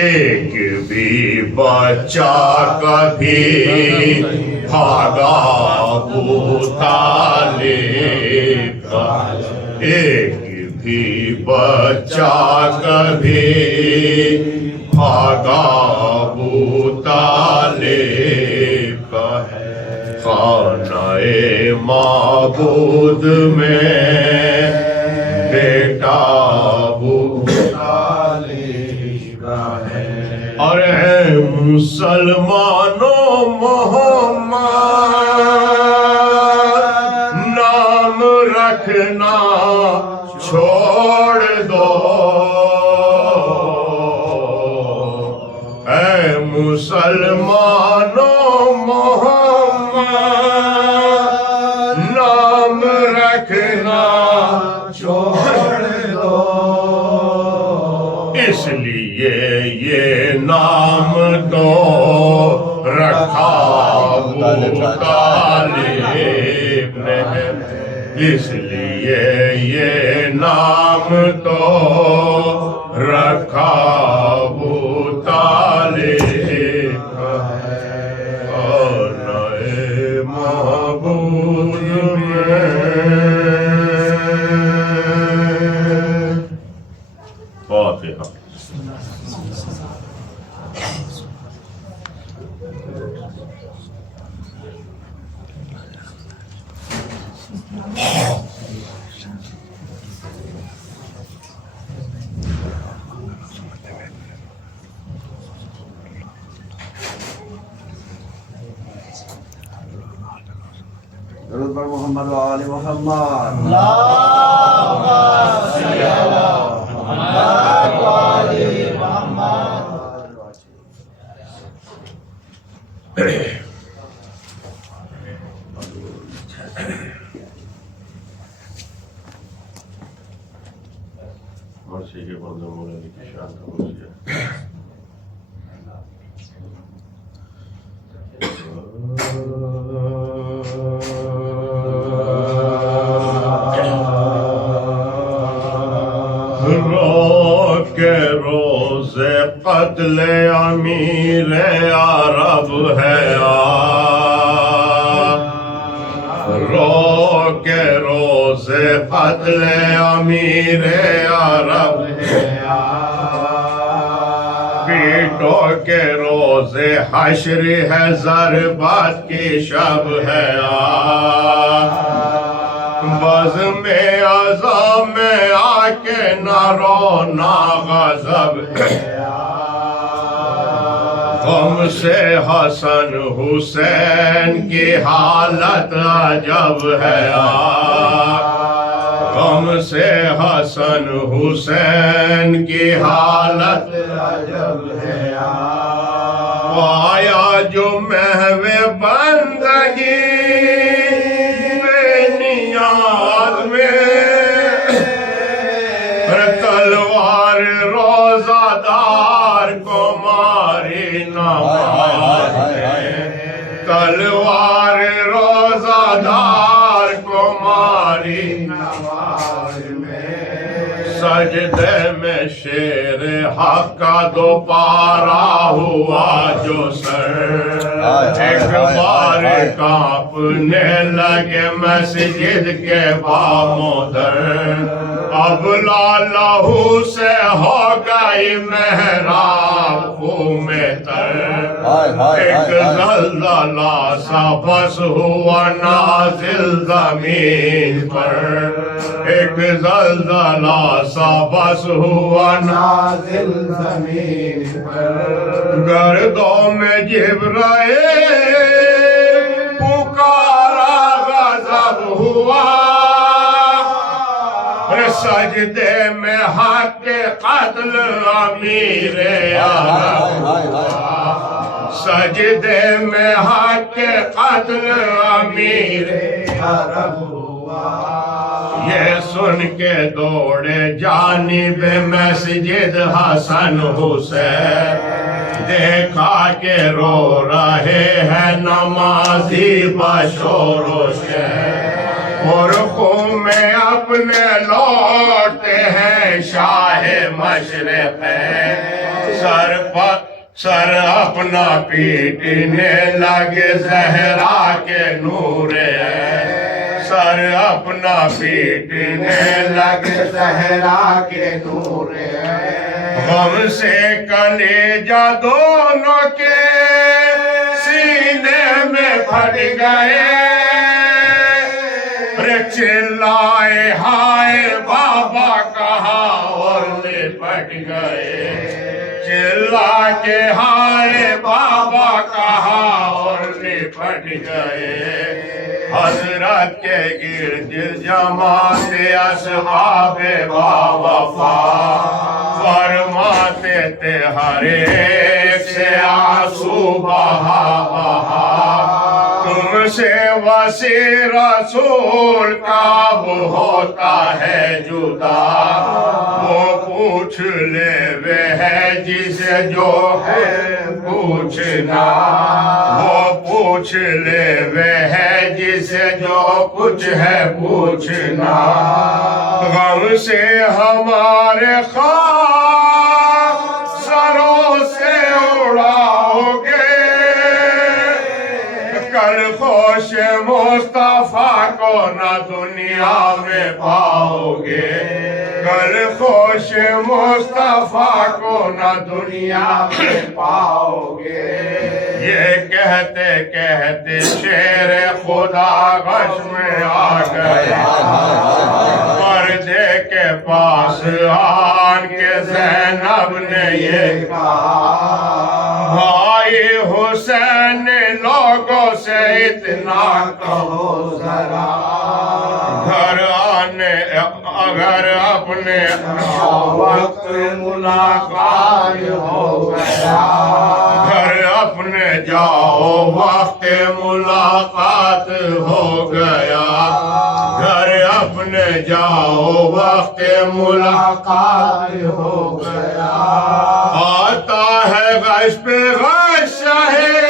ایک بھی بچہ کبھی بھاگا ابو طالب کا، ایک بھی بچہ کبھی بھاگا ابو طالب کا ہے، خانہ معبود میں بیٹا ابو طالب کا ہے۔ اور اے مسلمانوں محمد نام رکھنا چھوڑ دو، اے مسلمانوں محمد نام رکھنا چھوڑ دو، اس لیے یہ نام تو رکھا ابو طالب نے، اس لیے یہ نام تو رکھا ابو طالب کا ہے، خانہ معبود میں۔ فاتحہ۔ درود بر محمد و آل محمد۔ اللہم صلی علی محمد و آل محمد۔ مرسی کے بندوں مولانا کی شان کا مرسی ہے۔ رو کے روز قتل امیر عرب ہے رو کے روز قتل امیر عرب ہے، پیٹو کے روز حشر ہے، ضربات کی شب ہے، بزم عزا میں آ کے نہ رو نہ غضب ہے، غم سے حسن حسین کی حالت عجب ہے، غم سے حسن حسین کی حالت عجب ہے، آیا جو محو بندگی بے نیاز میں، تلوار روزہ دار کو ماری نماز میں، تلوار روزہ دار کو ماری نماز میں، سجدے میں شیر حق کا دوپارہ ہوا جو سر، ایک بار کانپنے لگے مسجد کے باموں در، اب لہو سے ہو گئی محراب خون تر، ایک زلزلہ سا بس ہوا نازل زمین پر، ایک زلزلہ سا بس ہوا نازل زمین پر، گردوں میں جبرائیل پکارا غضب ہوا، سجدے میں حق قتل امیر عرب ہوا، سجدے میں حق قتل امیر عرب ہوا، یہ سن کے دوڑے جانب مسجد حسن حسین، دیکھا کہ رو رہے ہیں نمازی بشور و شین، عرقوں میں اپنے لوٹتے ہیں شاہ مشرق، سر اپنا پیٹنے لگے زہرا کے نور سر اپنا پیٹنے لگے زہرا کے نور غم سے کلیجہ دونوں کے سینے میں پھٹ گئے چلائے ہائے بابا کہا اور لپٹ گئے چلا کے ہائے بابا کہا اور لپٹ گئے حضرت کے گرد جماعت اصحاب باوفا فرماتے تھے ہر ایک سے آنسو بہا بہا تم سے وسیع رسول کا وہ ہوتا ہے جدا وہ پوچھ لے وہ ہے جسے جو ہے پوچھنا وہ پوچھ لے وہ ہے جسے جو کچھ ہے پوچھنا غم سے ہمارے خواب سروں سے اڑاؤ گے کل خوش مصطفیٰ کو نہ دنیا میں پاؤ گے کل خوش مصطفیٰ کو نہ دنیا میں پاؤ گے یہ کہتے کہتے شیر خدا غش میں آ گیا پردے کے پاس آن کے زینب نے یہ کہا بھائی حسین لوگوں سے اتنا کہو ذرا گھر آنے اگر اپنے وقت ملاقات ہو گیا گھر اپنے جاؤ وقت ملاقات ہو گیا گھر اپنے جاؤ وقت ملاقات ہو گیا آتا ہے غش پہ غش ہے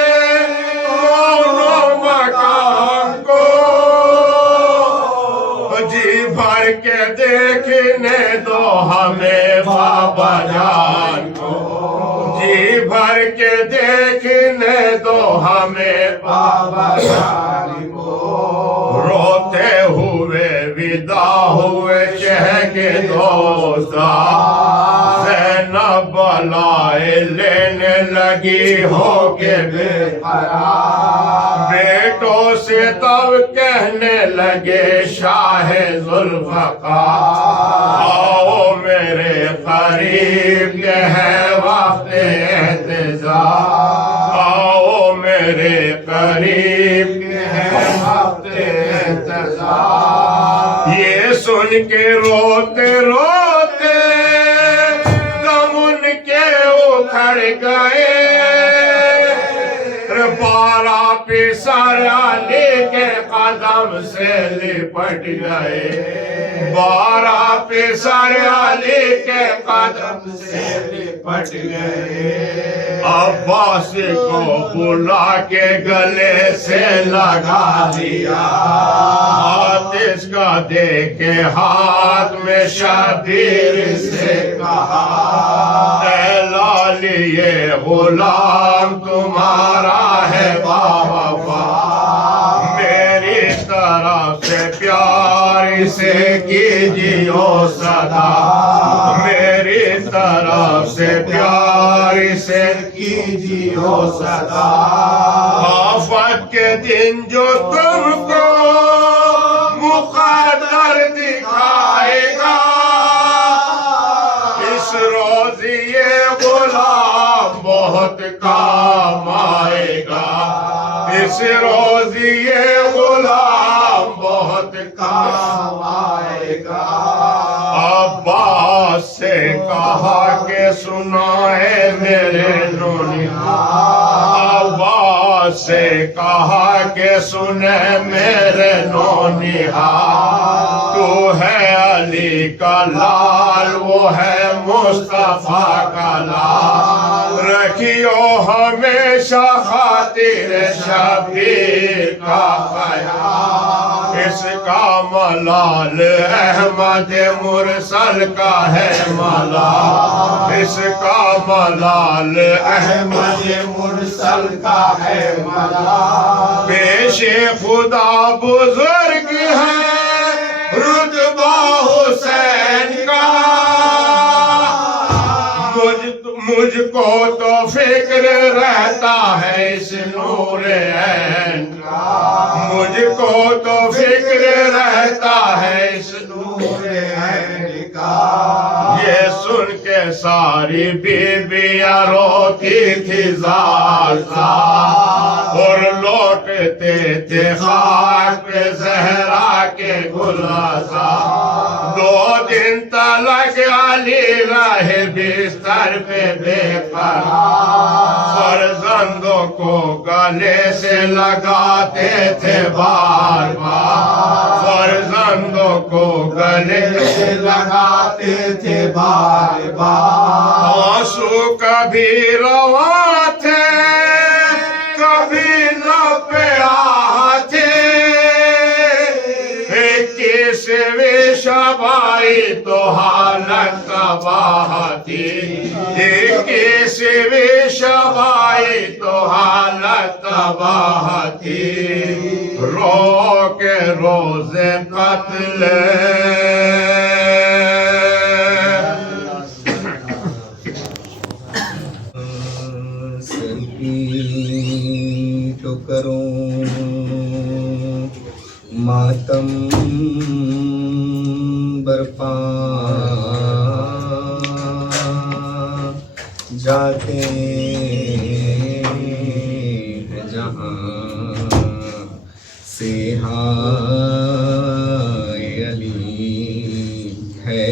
کے دیکھنے دو ہمیں بابا جان کو جی بھر کے دیکھنے دو ہمیں بابا جان کو روتے ہوئے ودا ہوئے چہکے دوستا زینب بلائے لینے لگی ہو کے بے قرار بیٹوں سے تب کہنے لگے شاہ ذوالفقار آؤ میرے قریب یہ ہے وقت احتضار آؤ میرے قریب یہ ہے وقت احتضار یہ سن کے روتے روتے دم ان کے اکھڑ گئے بارہ پیسر علی کے قدم سے لپٹ گئے بارہ پیسر علی کے قدم سے لپٹ گئے عباس کو بلا کے گلے سے لگا دیا آتش کا دے کے ہاتھ میں شبیر سے کہا اے لالی یہ غلام تمہارا ہے بابا میری طرف سے پیار سے کیجیو صدا میری طرف سے پیار سے کیجیو صدا آفت کے دن جو تم کو مقدر دکھائے گا اس روز یہ غلام بہت کام آئے گا اس روز یہ غلام بہت کام آئے گا عباس سے کہا کہ سنائے میرے نونہار عباس سے کہا کہ سنے میرے نونہار تو ہے علی کا لال وہ ہے مصطفیٰ کا لال رکھیو ہمیشہ خاطر شبیر کا خیال اس کا ملال احمد مرسل کا ہے ملال اس کا ملال احمد مرسل کا ہے ملال پیش خدا بزرگ ہے رتبہ حسین کا مجھ کو تو فکر رہتا ہے اس نور عین کا مجھ کو تو فکر رہتا ہے اس نور عین کا یہ سن کے ساری بیویاں روتی تھی زار زار اور لوٹتے تھے خاک پہ زہرا کے گلزار 2 دن تلک علی رہے بستر پہ بے قرار فرزندوں کو گلے سے لگاتے تھے بار بار فرزندوں کو گلے سے لگاتے تھے بار بار آنسو کبھی رواں تھے کبھی لب پہ آہ تھے 21ویں شب آئی تو حالت تباہ تھی 21ویں شب آئی تو حالت تباہ تھی رو کے روز قتل تو کروں ماتم برپا جاتے ہیں جہاں سے ہائے علی ہے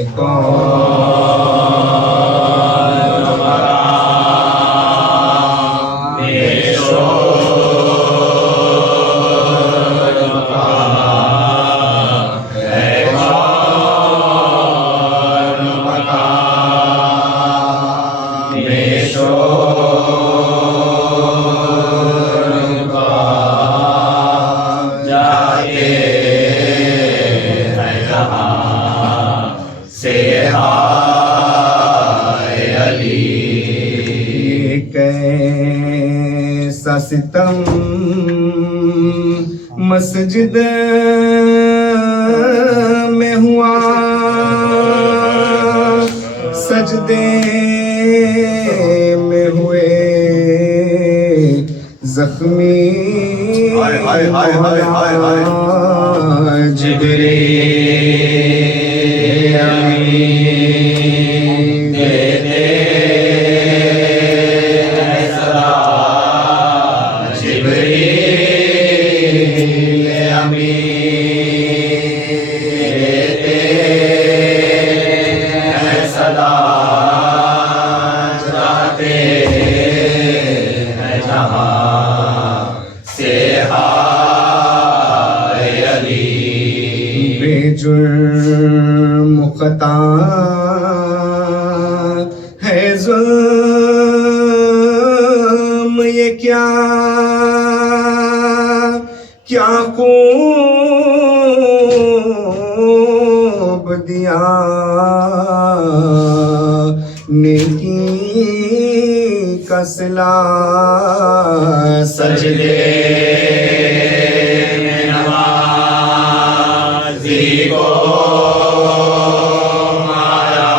کیسا ستم مسجد میں ہوا سجدے میں ہوئے زخمی جبریل امین جرم خطا ہے ظلم یہ کیا خوب دیا نیکی کا صلہ سجدے میں نمازی کو مارا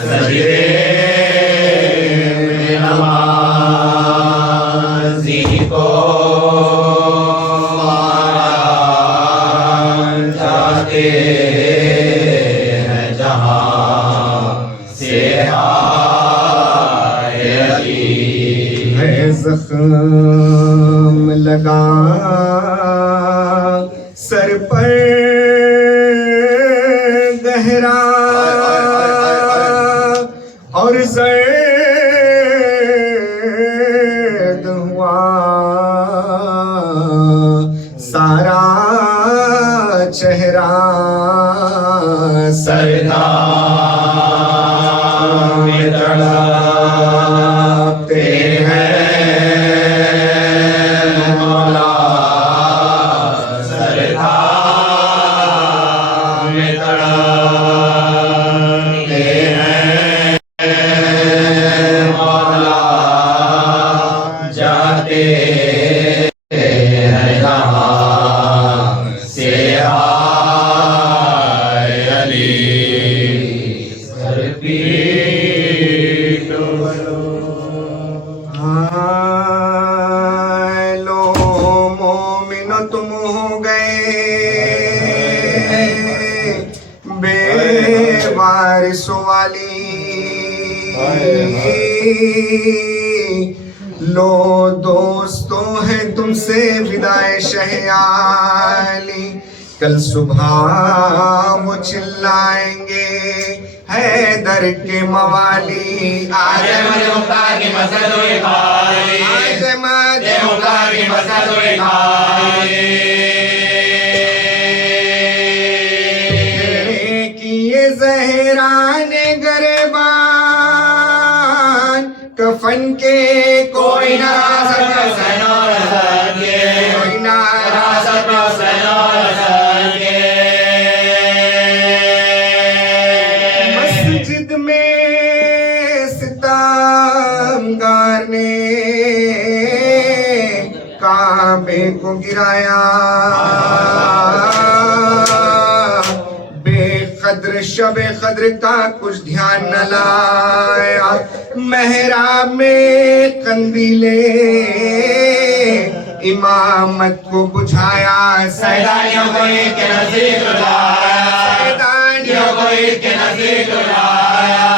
سجدے میں نمازی کو مارا جاتے ہیں جہاں سے آئے علی ہے زخم لگا سر پر گہرا اور زرد ہوا سارا چہرہ سردار میں تڑپتے ہیں مولا لو دوستو ہے تم سے ودائے شہ عالی، کل صبح وہ چلائیں گے حیدر کے موالی، آج مجھے مختار کی مسجد ہوئی خالی، آج مجھے مختار کی مسجد ہوئی خالی، کیے زہران گریبان، کفن کے کوئی نہ حسین اور حسن کے، کوئی نہ حسن حسین اور حسن کے، مسجد میں ستمگار نے کعبے کو گرایا، بے قدر شب قدر کا کچھ دھیان نہ لایا، محراب میں قندیلے امامت کو بجھایا، سیدانیوں کو عید کے نزدیک لایا، سیدانیوں کو عید کے نزدیک لایا،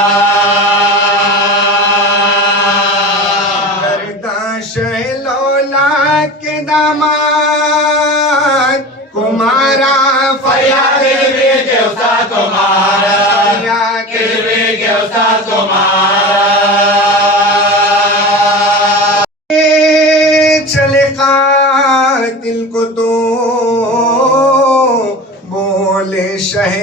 گرداشہ لولا کے داماد کو مارا، فریاد کشمیر کے استاد کو مارا، کشمیر کے استاد کو مارا، چلے قاتل کو تو بولے شہ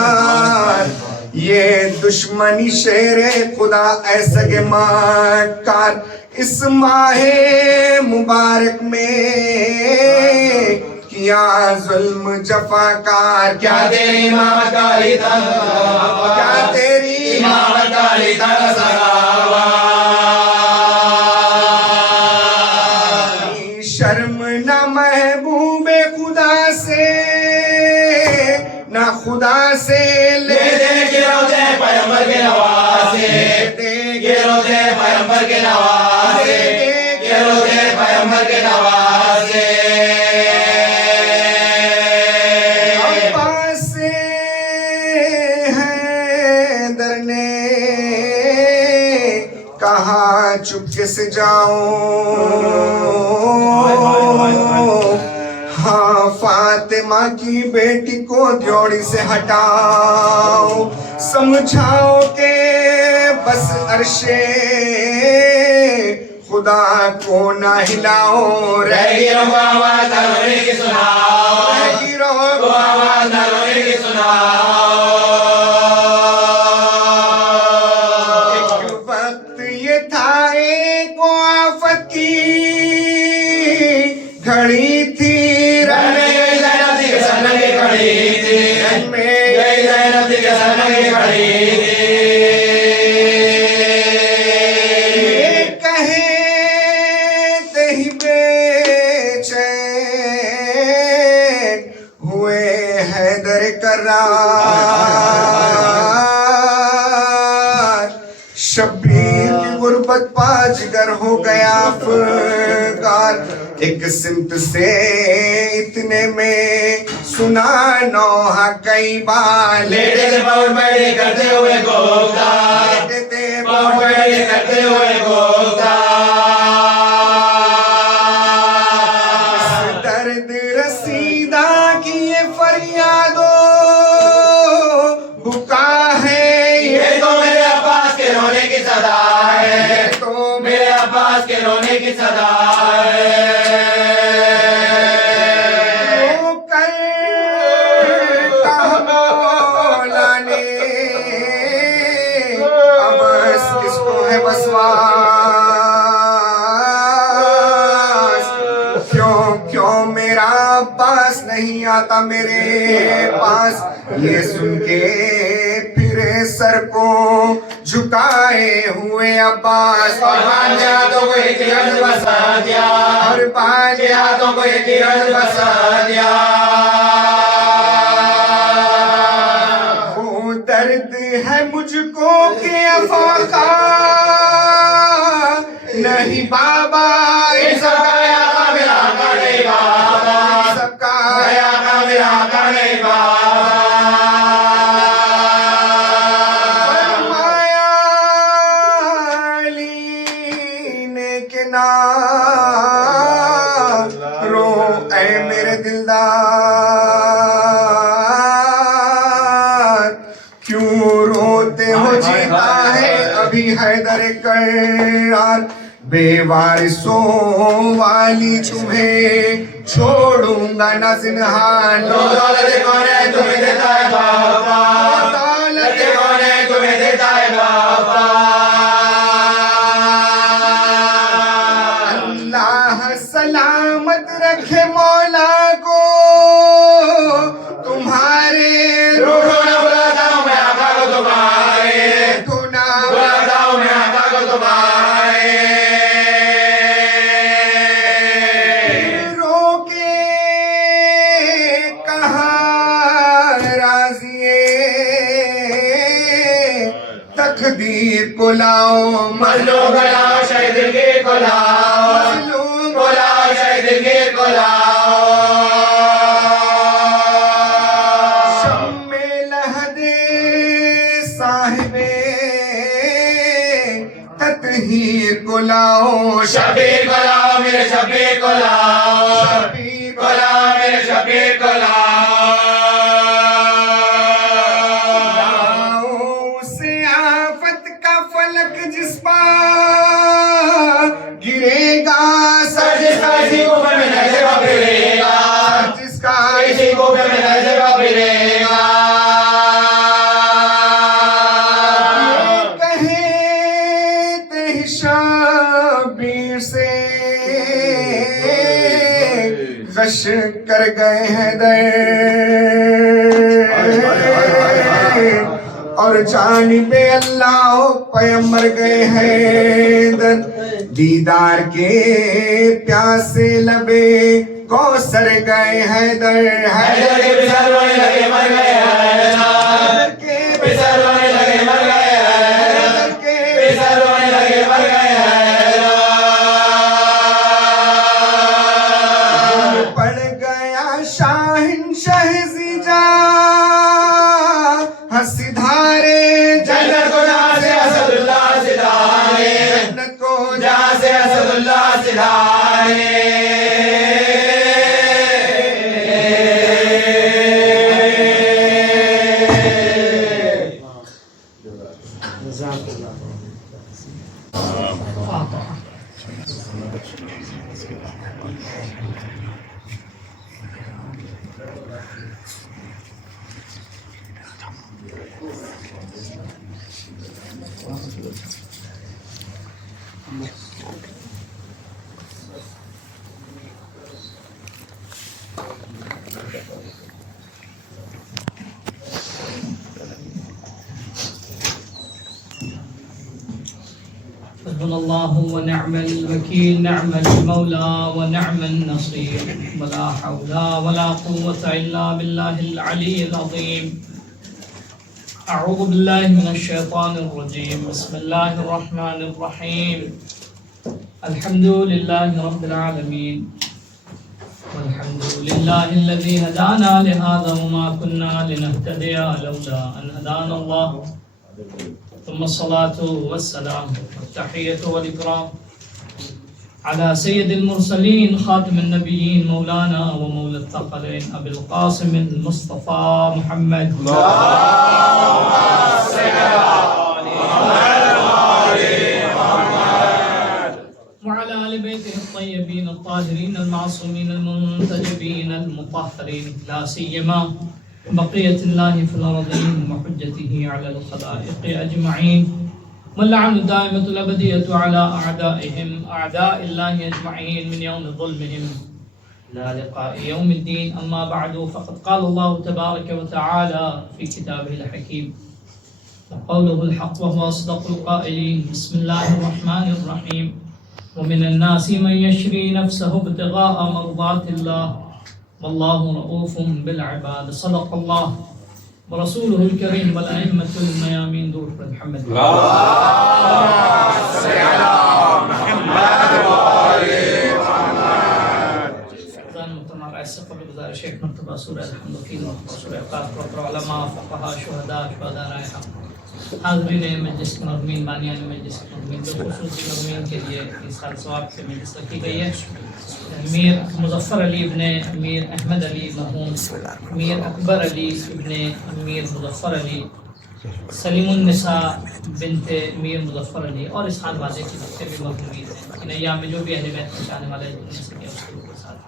ابرار، یہ دشمنی شیر خدا ایسا کہ مکار، اس ماہ مبارک میں کیا ظلم جفاکار، کیا تیری امامت کا علی تن، کیا تیری امامت کا علی تن سراوا، شرم نہ محبوب خدا سے، نہ خدا سے لے دے گروتے پیغمبر کے نوازے، گروتے پیغمبر کے نوازے، گروتے پیغمبر کے نوازے، عباس حیدر نے کہا چپکے سے جاؤ، ہاں فاطمہ کی بیٹی کو دیوڑی سے ہٹاؤ، سمجھاؤ کہ بس عرش خدا کو نہ ہلاؤ، رہ گیروں کو آواز نہ رونے کی سناؤ، گیرو کو آواز نہ رونے کی سناؤ، ایک وقت یہ تھا ایک آفت کی گھڑی تھی، رن میں گئی زینب دی کے سنگ کی کھڑی تھی، رن میں گئی زینب دی کے سنگ کی کھڑی تھی، یہ کہتے ہی بے چین ہوئے حیدر کرار، شبیر کی غربت پا جگر ہو گیا افگار، ایک سمت سے اتنے میں سنا نوحہ کئی بار، لیٹے تھے بہت بڑی کرتے ہوئے گوگتا، لیٹے تھے بہت بڑی کرتے ہوئے گوگتا، درد رسیدہ کی یہ فریادوں بکا ہے، یہ تو میرے عباس کے رونے کی صدا ہے، تو میرے عباس کے رونے کی صدا ہے، رو کر کہا مولا نے، اب کس کو ہے وسواس، کیوں میرا عباس نہیں آتا میرے پاس، یہ سن کے پھرے سر کو جھکائے ہوئے عباس، قربان کے ہاتھوں کو ایک رنگ بسا دیا، قربان کے ہاتھوں کو ایک رنگ بسا دیا، وہ درد ہے مجھ کو کہ افاقہ نہیں بابا، ان سب کا آقا میرا آقا نہیں بابا، سب کا آقا میرا آقا نہیں بابا، جیتا ہے ابھی حیدر کرار بے وارثوں والی تمہیں چھوڑوں گا نہ زنہار دولت کون ہے تمہیں دیتا ہے بابا دولت کون ہے تمہیں دیتا ہے بابا اللہ سلامت رکھے مولا کو تمہارے روحوں نہ بلاتا ہوں میں آقا کو تمہارے گناہ بلاتا ہوں میں آقا کو تمہارے رو کے کہا راضیے تقدیر کو لاؤ مظلوم کو لاؤ شہید دلگیر کو لاؤ مظلوم کو لاؤ شہید دلگیر کو لاؤ شم لہد صاحب تطہیر کو لاؤ شبیر کو لاؤ میرے شبیر کو لاؤ شبیر کو لاؤ میرے شبیر کو لاؤ سے آفت کا فلک جس پر گرے گا سر جس کا اسی کوفے میں نظر کا پھرے گا جس کا اسی کوفے میں نظر کا پھرے گا یہ کہتے شبیر سے غش کر گئے ہیں اور جانب اللہ پیغمبر گئے ہیں در دیدار کے پیاسے لبے کوثر گئے ہیں در حیدر کے بسر رونے لگے مر گئے حیدر کے بسر رونے لگے مر گئے حیدر بسر رونے لگے مر گئے حیدر پڑ گیا شاہنشاہ زیجا سدھارے جنت کو جہاں سے اسد اللہ سدھارے جنت کو جہاں سے اسد اللہ سدھارے حسبنا الله ونعم الوكيل نعم المولى ونعم النصير ولا حول ولا قوة إلا بالله العلي العظيم أعوذ بالله من الشيطان الرجيم بسم الله الرحمن الرحيم الحمد لله رب العالمين والحمد لله الذي هدانا لهذا وما كنا لنهتدي لولا أن هدانا الله ثم الصلاة والسلام والتحية والإكرام على سيد المرسلين خاتم النبيين مولانا ومولى الثقلين أبي القاسم المصطفى محمد وعلى آل بيته الطيبين الطاهرين المعصومين المنتجبين المطهرين لا سيما بقية الله في الأرضين وحجته على الخلائق أجمعين واللعن الدائمة الأبدية على أعدائهم أعداء الله أجمعين من يوم ظلمهم إلى لقاء يوم الدين أما بعد فقد قال الله تبارك وتعالى في كتابه الحكيم وقوله الحق وهو أصدق القائلين بسم الله الرحمن الرحيم ومن الناس من يشري نفسه ابتغاء مرضات الله والله رؤوف بالعباد صدق الله ورسوله الكريم والأئمة الميامين دور محمد سے قبل گزارش ایک مرتبہ سورہ الحمد وکیل سورہ قاف پر علماء فقہاء شہداء شہداء رائے حق حاضرین مجلس کے مرحومین بانیان مجلس کے مرحومین بالخصوص مرحومین کے لیے اس سال ثواب سے مجلس رکھی گئی ہے. امیر مظفر علی ابن امیر احمد علی مرحوم امیر اکبر علی ابن امیر مظفر علی سلیم النساء بنت میر مظفر علی اور اس خانوادے کے جتنے بھی مخلوقین ہیں ان ایام میں جو بھی اہل بیت پہنچانے والے ان سے کیا اس کے ساتھ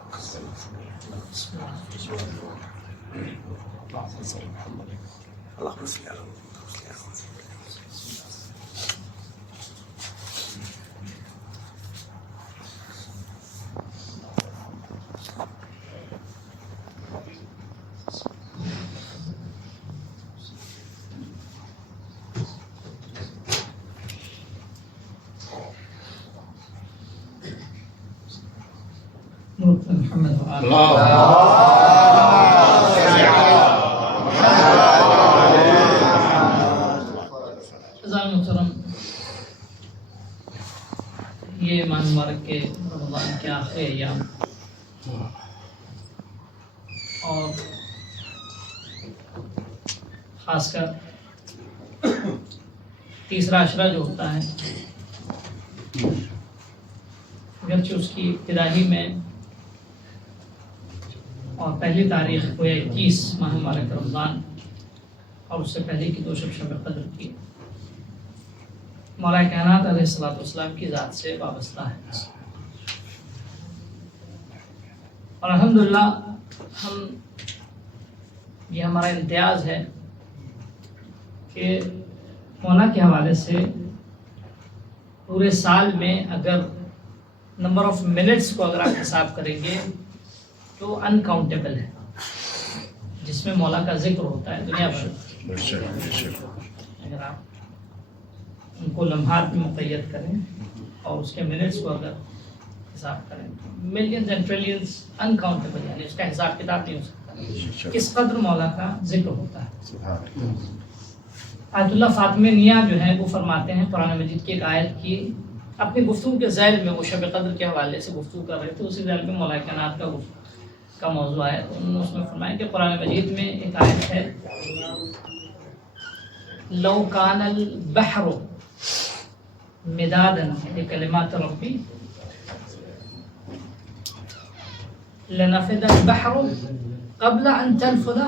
محمد محترم، یہ ماہ مبارک کے رمضان کے آخری ایام اور خاص کر تیسرا عشرہ جو ہوتا ہے، اگرچہ اس کی ابتدائی میں اور پہلی تاریخ کو 21 ماہ مبارک رمضان اور اس سے پہلے کی 2 شب قدر کی مولا کائنات علیہ الصلوۃ والسلام کی ذات سے وابستہ ہے، اور الحمدللہ ہم یہ ہمارا امتیاز ہے کہ مولا کے حوالے سے پورے سال میں اگر نمبر آف منٹس کو اگر آپ حساب کریں گے تو انکاؤنٹیبل ہے، جس میں مولا کا ذکر ہوتا ہے دنیا بھر۔ اگر آپ ان کو لمحات میں مقید کریں اور اس کے منٹس کو اگر حساب کریں تو ملینز اینڈ ٹریلینز انکاؤنٹیبل، یعنی اس کا حساب کتاب نہیں ہو سکتا کس قدر مولا کا ذکر ہوتا ہے۔ آیت اللہ فاطمہ نیا جو ہے وہ فرماتے ہیں قرآن مجید کی ایک آیت کی اپنی گفتگو کے ذیل میں، وہ شب قدر کے حوالے سے گفتگو کر رہے تھے، اسی ذیل میں مولا کائنات کا موضوع ہے، تو انہوں نے اس میں فرمایا کہ قرآن مجید میں ایک آیت ہے لو کان البحر مدادا لکلمات ربی لنفد البحر قبل ان تنفد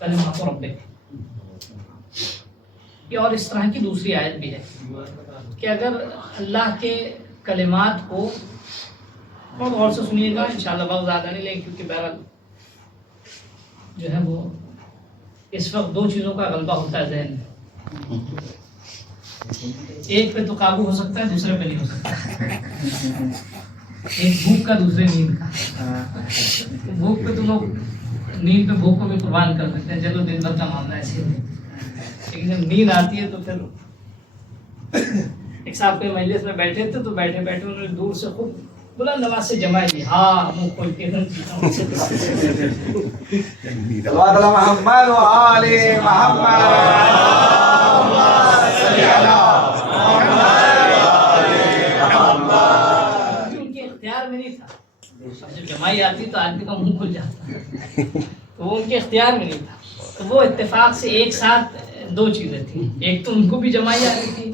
کلمات ربک۔ یہ اور اس طرح کی دوسری آیت بھی ہے کہ اگر اللہ کے کلمات کو بہت غور سے سنیے گا، انشاءاللہ بہت زیادہ نہیں لیکن کیونکہ بہرحال جو ہے وہ اس وقت 2 چیزوں کا غلبہ ہوتا ہے ذہن میں، ایک پہ تو قابو ہو سکتا ہے، دوسرے پہ نہیں ہو سکتا، ایک بھوک کا دوسرے نیند کا۔ بھوک پہ تو لوگ نیند پہ بھوک کو بھی قربان کر سکتے ہیں، چلو دن بھر کا معاملہ ایسے ہی، لیکن جب نیند آتی ہے تو پھر ایک صاحب کے مجلس میں بیٹھے تھے تو بیٹھے بیٹھے انہوں نے دور سے خوب بلند آواز سے جمائی لی، ہاں منہ کھول کے محمد و آل محمد۔ ان کے اختیار میں نہیں تھا، جب جمائی آتی تو آدمی کا منہ کھل جاتا، تو وہ ان کے اختیار میں نہیں تھا، تو وہ اتفاق سے ایک ساتھ 2 چیزیں تھیں، ایک تو ان کو بھی جمائی آتی تھی،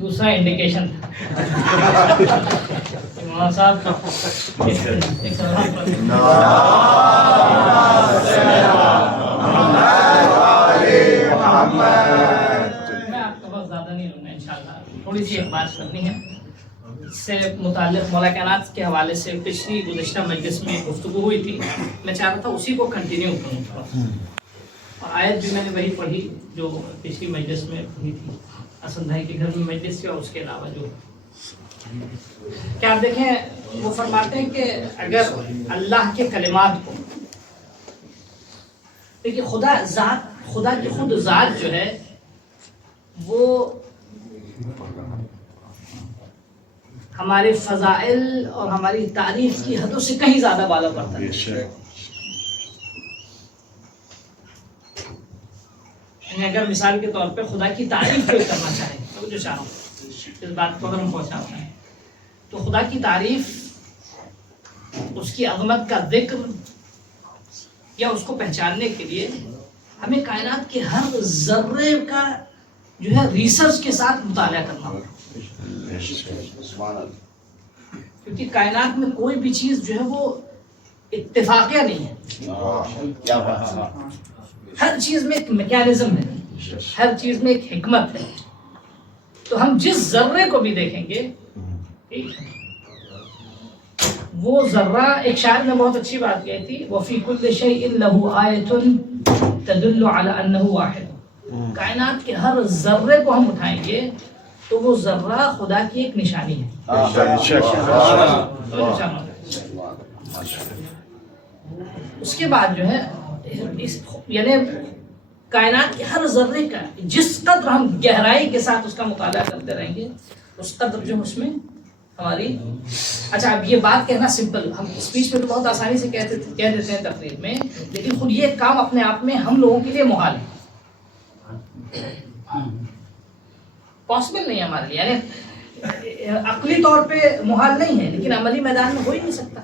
دوسرا انڈیکیشن تھا۔ مولانا صاحب میں آپ کا بہت زیادہ نہیں لوں گا، انشاءاللہ تھوڑی سی ایک بات کرنی ہے، اس سے متعلق مولا کائنات کے حوالے سے پچھلی گزشتہ مجلس میں گفتگو ہوئی تھی، میں چاہ رہا تھا اسی کو کنٹینیو کروں تھوڑا، اور آیت بھی میں نے وہی پڑھی جو پچھلی مجلس میں پڑھی تھی، حسن بھائی کے گھر میں مجلس کی، اور اس کے علاوہ جو کیا آپ دیکھیں وہ فرماتے ہیں کہ اگر اللہ کے کلمات کو دیکھیے، خدا کی خود ذات جو ہے وہ ہمارے فضائل اور ہماری تعریف کی حدوں سے کہیں زیادہ بالا پڑتا ہے۔ یعنی اگر مثال کے طور پہ خدا کی تعریف کوئی کرنا چاہے تو جو چاہ رہا ہوں اس بات کو اگر ہم پہنچاتے ہیں تو خدا کی تعریف، اس کی عظمت کا ذکر یا اس کو پہچاننے کے لیے ہمیں کائنات کے ہر ذرے کا جو ہے ریسرچ کے ساتھ مطالعہ کرنا ہوگا، کیونکہ کائنات میں کوئی بھی چیز جو ہے وہ اتفاقیہ نہیں ہے، ہر چیز میں ایک میکینزم ہے، ہر چیز میں ایک حکمت ہے. تو ہم جس ذرے کو بھی دیکھیں گے وہ ذرہ، ایک شاعر نے بہت اچھی بات کہی تھی، وَفِي كُلِّ شَيْءٍ لَهُ آیَةٌ تَدُلُّ عَلَى أَنَّهُ وَاحِدٌ. کائنات کے ہر ذرے کو ہم اٹھائیں گے تو وہ ذرہ خدا کی ایک نشانی ہے. اس کے بعد جو ہے یعنی کائنات کے ہر ذرے کا جس قدر ہم گہرائی کے ساتھ اس کا مطالعہ کرتے رہیں گے اس قدر جو اس میں ہماری. اچھا اب یہ بات کہنا سمپل، ہم اسپیچ میں تو بہت آسانی سے کہہ دیتے ہیں تقریر میں، لیکن خود یہ کام اپنے آپ میں ہم لوگوں کے لیے محال ہے، پاسبل نہیں ہے ہمارے لیے. یعنی عقلی طور پہ محال نہیں ہے لیکن عملی میدان میں ہو ہی نہیں سکتا.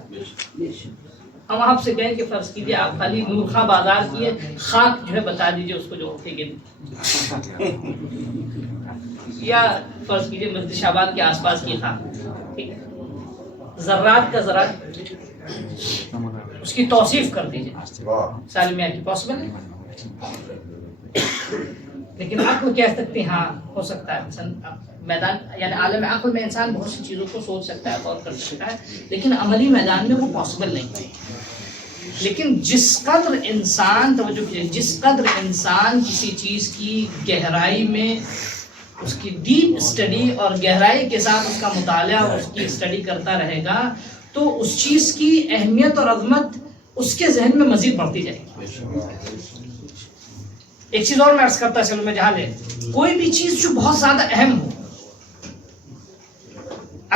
ہم آپ سے کہیں کہ فرض کیجیے آپ خالی نورخواں بازار کی خاک جو ہے بتا دیجیے اس کو جو اٹھے گی، یا فرض کیجیے مسجد شعبان کے آس پاس کی خاک، ٹھیک ہے، ذرات کا ذرا اس کی توصیف کر دیجیے سالمیہ کی، پاسبل ہے. لیکن عقل کہہ سکتے ہاں ہو سکتا ہے، میدان یعنی عالم عقل میں انسان بہت سی چیزوں کو سوچ سکتا ہے، غور کر سکتا ہے، لیکن عملی میدان میں وہ پاسبل نہیں ہے. لیکن جس قدر انسان توجہ کیجیے، جس قدر انسان کسی چیز کی گہرائی میں اس کی ڈیپ اسٹڈی اور گہرائی کے ساتھ اس کا مطالعہ اور اس کی اسٹڈی کرتا رہے گا تو اس چیز کی اہمیت اور عظمت اس کے ذہن میں مزید بڑھتی جائے گی. ایک چیز اور میں عرض کرتا چلو میں جہاں لے، کوئی بھی چیز جو بہت زیادہ اہم ہو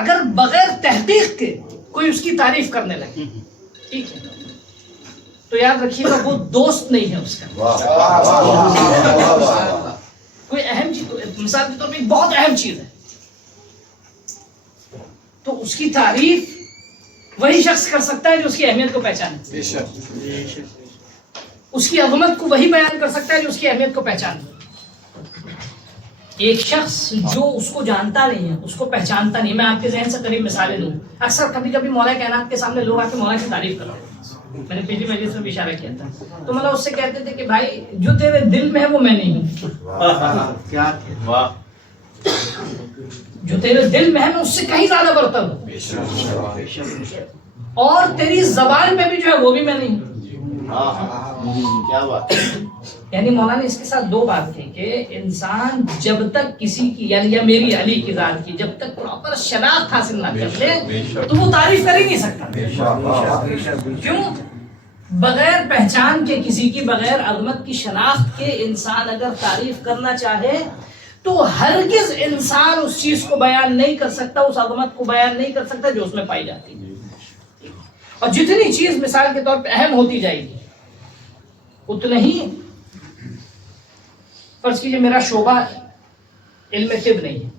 اگر بغیر تحقیق کے کوئی اس کی تعریف کرنے لگے، ٹھیک ہے، تو یاد رکھیے گا وہ دوست نہیں ہے اس کا. کوئی اہم چیز مثال کے طور پہ ایک بہت اہم چیز ہے تو اس کی تعریف وہی شخص کر سکتا ہے جو اس کی اہمیت کو پہچانے، اس کی عظمت کو وہی بیان کر سکتا ہے جو اس کی اہمیت کو پہچانے. ایک شخص جو اس کو جانتا نہیں ہے، اس کو پہچانتا نہیں. میں آپ کے ذہن سے قریب مثالیں دوں. اکثر کبھی کبھی مولا کائنات کے سامنے لوگ آ کے مولا کی تعریف کرتے ہیں، میں نے پچھلی مجلس میں بھی اشارہ کیا تھا. تو مولا اس سے کہتے تھے کہ بھائی جو تیرے دل میں ہے وہ میں نہیں ہوں، جو تیرے دل میں ہے میں اس سے کہیں زیادہ برتر ہوں، اور تیری زبان میں بھی جو ہے وہ بھی میں نہیں ہوں. کیا بات ہے. یعنی مولانا اس کے ساتھ دو بات تھی کہ انسان جب تک کسی کی یعنی یا میری علی کی ذات کی جب تک پراپر شناخت حاصل نہ کر لے تو وہ تعریف کر ہی نہیں سکتا. کیوں؟ بغیر پہچان کے کسی کی، بغیر عظمت کی شناخت کے انسان اگر تعریف کرنا چاہے تو ہرگز انسان اس چیز کو بیان نہیں کر سکتا، اس عظمت کو بیان نہیں کر سکتا جو اس میں پائی جاتی ہے. اور جتنی چیز مثال کے طور پہ اہم ہوتی جائے گی اتنا ہی، فرض کیجیے میرا شعبہ علم طب نہیں ہے،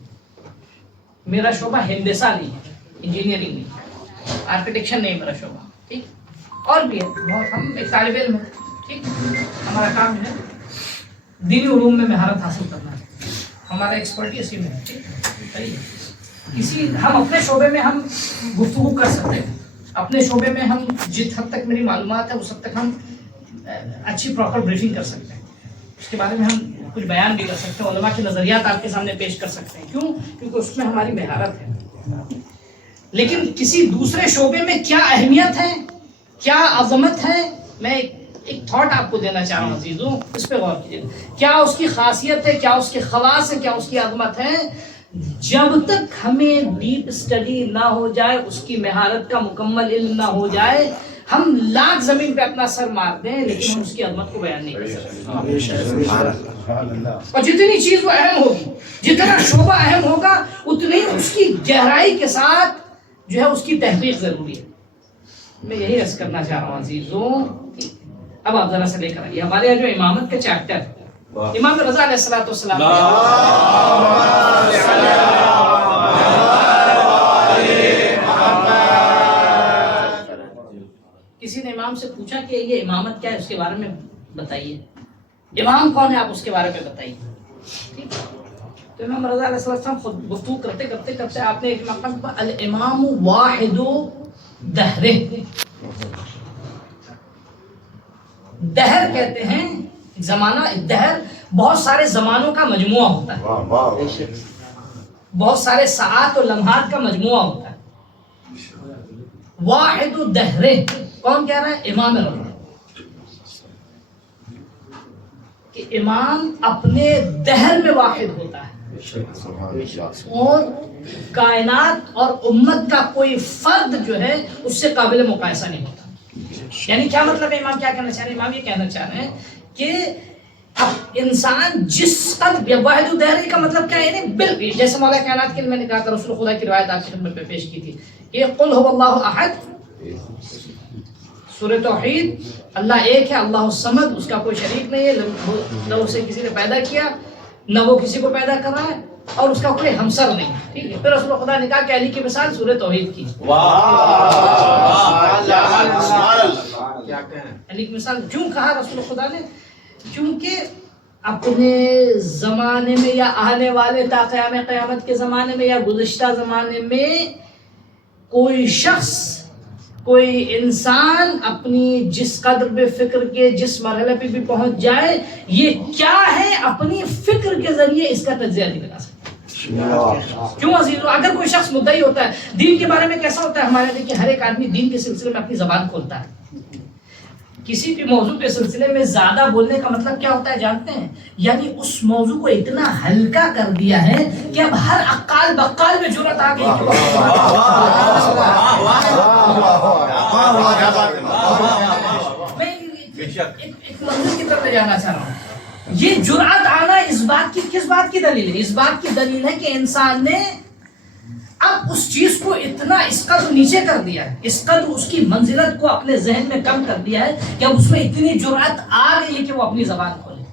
میرا شعبہ ہندسہ نہیں ہے، انجینئرنگ نہیں ہے، آرکیٹیکچر نہیں میرا شعبہ، ٹھیک، اور بھی ہے بہت. ہم ایک طالب علم ہیں، ٹھیک، ہمارا کام ہے دینی علوم میں مہارت حاصل کرنا ہے، ہمارا ایکسپرٹی اسی میں ہے، ٹھیک. کسی ہم اپنے شعبے میں ہم گفتگو کر سکتے ہیں، اپنے شعبے میں ہم جس حد تک میری معلومات ہے اس حد تک ہم اچھی پراپر بریفنگ کر سکتے ہیں، اس کے بارے میں ہم کچھ بیان بھی کر سکتے ہیں، علماء کے نظریات آپ کے سامنے پیش کر سکتے ہیں. کیوں؟ کیونکہ اس میں ہماری مہارت ہے. لیکن کسی دوسرے شعبے میں کیا اہمیت ہے، کیا عظمت ہے، میں ایک تھاٹ آپ کو دینا چاہ رہا ہوں عزیزوں، اس پہ غور کیجیے. کیا اس کی خاصیت ہے، کیا اس کے خواص ہے، کیا اس کی عظمت ہے، جب تک ہمیں ڈیپ اسٹڈی نہ ہو جائے، اس کی مہارت کا مکمل علم نہ ہو جائے، ہم لاکھ زمین پہ اپنا سر مار دیں لیکن ہم اس کی عظمت کو بیان نہیں کر سکتے. اور جتنی چیز وہ اہم ہوگی، جتنا شعبہ اہم ہوگا اتنی اس کی گہرائی کے ساتھ جو ہے اس کی تحقیق ضروری ہے. میں یہی عرض کرنا چاہ رہا ہوں عزیزوں. اب آپ ذرا سے لے کر آئیے ہمارے یہاں جو امامت کا چیپٹر امام رضا علیہ الصلوۃ والسلام، کسی نے امام سے پوچھا کہ یہ امامت کیا ہے، اس کے بارے میں بتائیے، امام کون ہے آپ اس کے بارے میں بتائیے. ٹھیک، تو امام رضا علیہ السلام خود گفتگو کرتے آپ نے ایک مقام پر الامام واحد دہرہ، دہر کہتے ہیں زمانہ، دہر بہت سارے زمانوں کا مجموعہ ہوتا ہے، بہت سارے ساعات اور لمحات کا مجموعہ ہوتا ہے. واحد الدہر، کون کہہ رہا ہے؟ امام رضا، کہ امام اپنے دہر میں واحد ہوتا ہے اور کائنات اور امت کا کوئی فرد جو ہے اس سے قابل مقایسہ نہیں ہوتا. یعنی کیا مطلب ہے؟ امام کیا کہنا چاہ رہے ہیں؟ امام یہ کہنا چاہ رہے ہیں کہ اب انسان جس قدر واحد الدہر کا مطلب کیا ہے؟ یعنی بالکل جیسے مولا کائنات کے میں نے کہا تھا، رسول خدا کی روایت آپ کی خدمت میں پیش کی تھی کہ قل هو اللہ احد، سورہ توحید، اللہ ایک ہے، اللہ الصمد، اس کا کوئی شریک نہیں ہے، نہ اسے کسی نے پیدا کیا نہ وہ کسی کو پیدا کر رہا ہے، اور اس کا کوئی ہمسر نہیں. ٹھیک ہے. پھر رسول خدا نے کہا کہ علی کی مثال سورہ توحید کی. علی کی مثال کیوں کہا رسول خدا نے؟ کیونکہ اپنے زمانے میں یا آنے والے تا قیام قیامت کے زمانے میں یا گزشتہ زمانے میں کوئی شخص، کوئی انسان اپنی جس قدر بے فکر کے جس مرحلے پہ بھی پہنچ جائے، یہ کیا ہے اپنی فکر کے ذریعے اس کا تجزیہ نہیں لگا سکتا. کیوں عزیزو؟ اگر کوئی شخص مدعی ہوتا ہے دین کے بارے میں، کیسا ہوتا ہے ہمارے دیکھیں ہر ایک آدمی دین کے سلسلے میں اپنی زبان کھولتا ہے. کسی بھی موضوع کے سلسلے میں زیادہ بولنے کا مطلب کیا ہوتا ہے جانتے ہیں؟ یعنی اس موضوع کو اتنا ہلکا کر دیا ہے کہ اب ہر عقال بقال میں جرأت آ گئی. میں ایک منظر کی طرف لے جانا چاہ رہا ہوں. یہ جرأت آنا اس بات کی، کس بات کی دلیل ہے؟ اس بات کی دلیل ہے کہ انسان نے اب اس چیز کو اتنا اس قدر نیچے کر دیا ہے، اس قدر اس کی منزلت کو اپنے ذہن میں کم کر دیا ہے کہ اب اس میں اتنی جرأت آ گئی ہے کہ وہ اپنی زبان کھولے.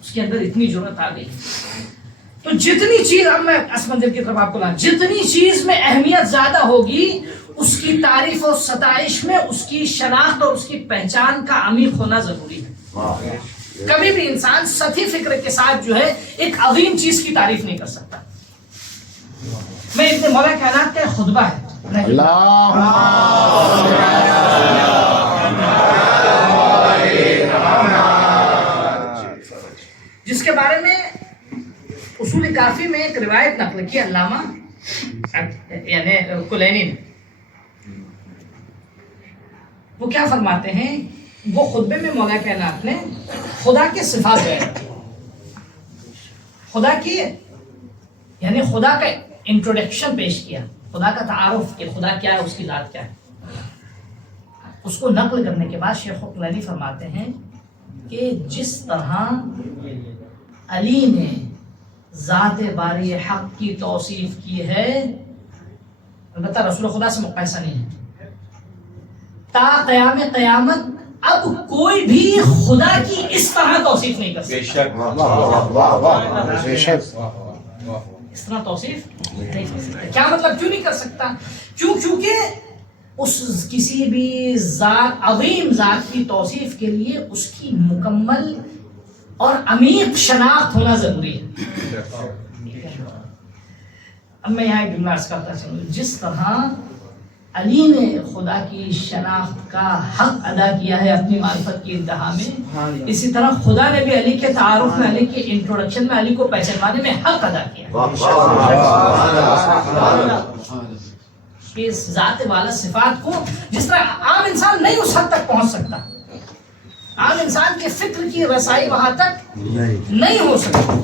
اس کے اندر اتنی جرأت آ گئی. تو جتنی چیز، اب میں اس منزل کی طرف آپ کو لاؤں، جتنی چیز میں اہمیت زیادہ ہوگی اس کی تعریف اور ستائش میں اس کی شناخت اور اس کی پہچان کا عمیق ہونا ضروری ہے. کبھی بھی انسان سطحی فکر کے ساتھ جو ہے ایک عظیم چیز کی تعریف نہیں کر سکتا. میں ابن مولا کائنات کا خطبہ ہے جس کے بارے میں اصول کافی میں ایک روایت نقل کی علامہ یعنی کلینی نے. وہ کیا فرماتے ہیں؟ وہ خطبے میں مولا کائنات نے خدا کے صفات بیان کی، خدا کی یعنی خدا کا انٹروڈکشن پیش کیا، خدا کا تعارف کہ خدا کیا ہے، اس کی ذات کیا ہے. اس کو نقل کرنے کے بعد شیخ کلینی فرماتے ہیں کہ جس طرح علی نے ذات باری حق کی توصیف کی ہے، البتہ رسول خدا سے مقایسہ نہیں ہے، تا قیام قیامت اب کوئی بھی خدا کی اس طرح توصیف نہیں کر سکتا. اس طرح توصیف نہیں کر سکتا. کیا مطلب؟ کیوں نہیں کر سکتا؟ کیونکہ اس کسی بھی ذات، عظیم ذات کی توصیف کے لیے اس کی مکمل اور عمیق شناخت ہونا ضروری ہے. اب میں یہاں ایک جملہ عرض کرتا چلوں. جس طرح علی نے خدا کی شناخت کا حق ادا کیا ہے اپنی معرفت کی انتہا میں، اسی طرح خدا نے بھی علی کے تعارف میں، علی کے انٹروڈکشن میں علی کو پہچانوانے میں حق ادا کیا. اس ذات والا صفات کو جس طرح عام انسان نہیں اس حد تک پہنچ سکتا، عام انسان کے فکر کی رسائی وہاں تک نہیں ہو سکتی.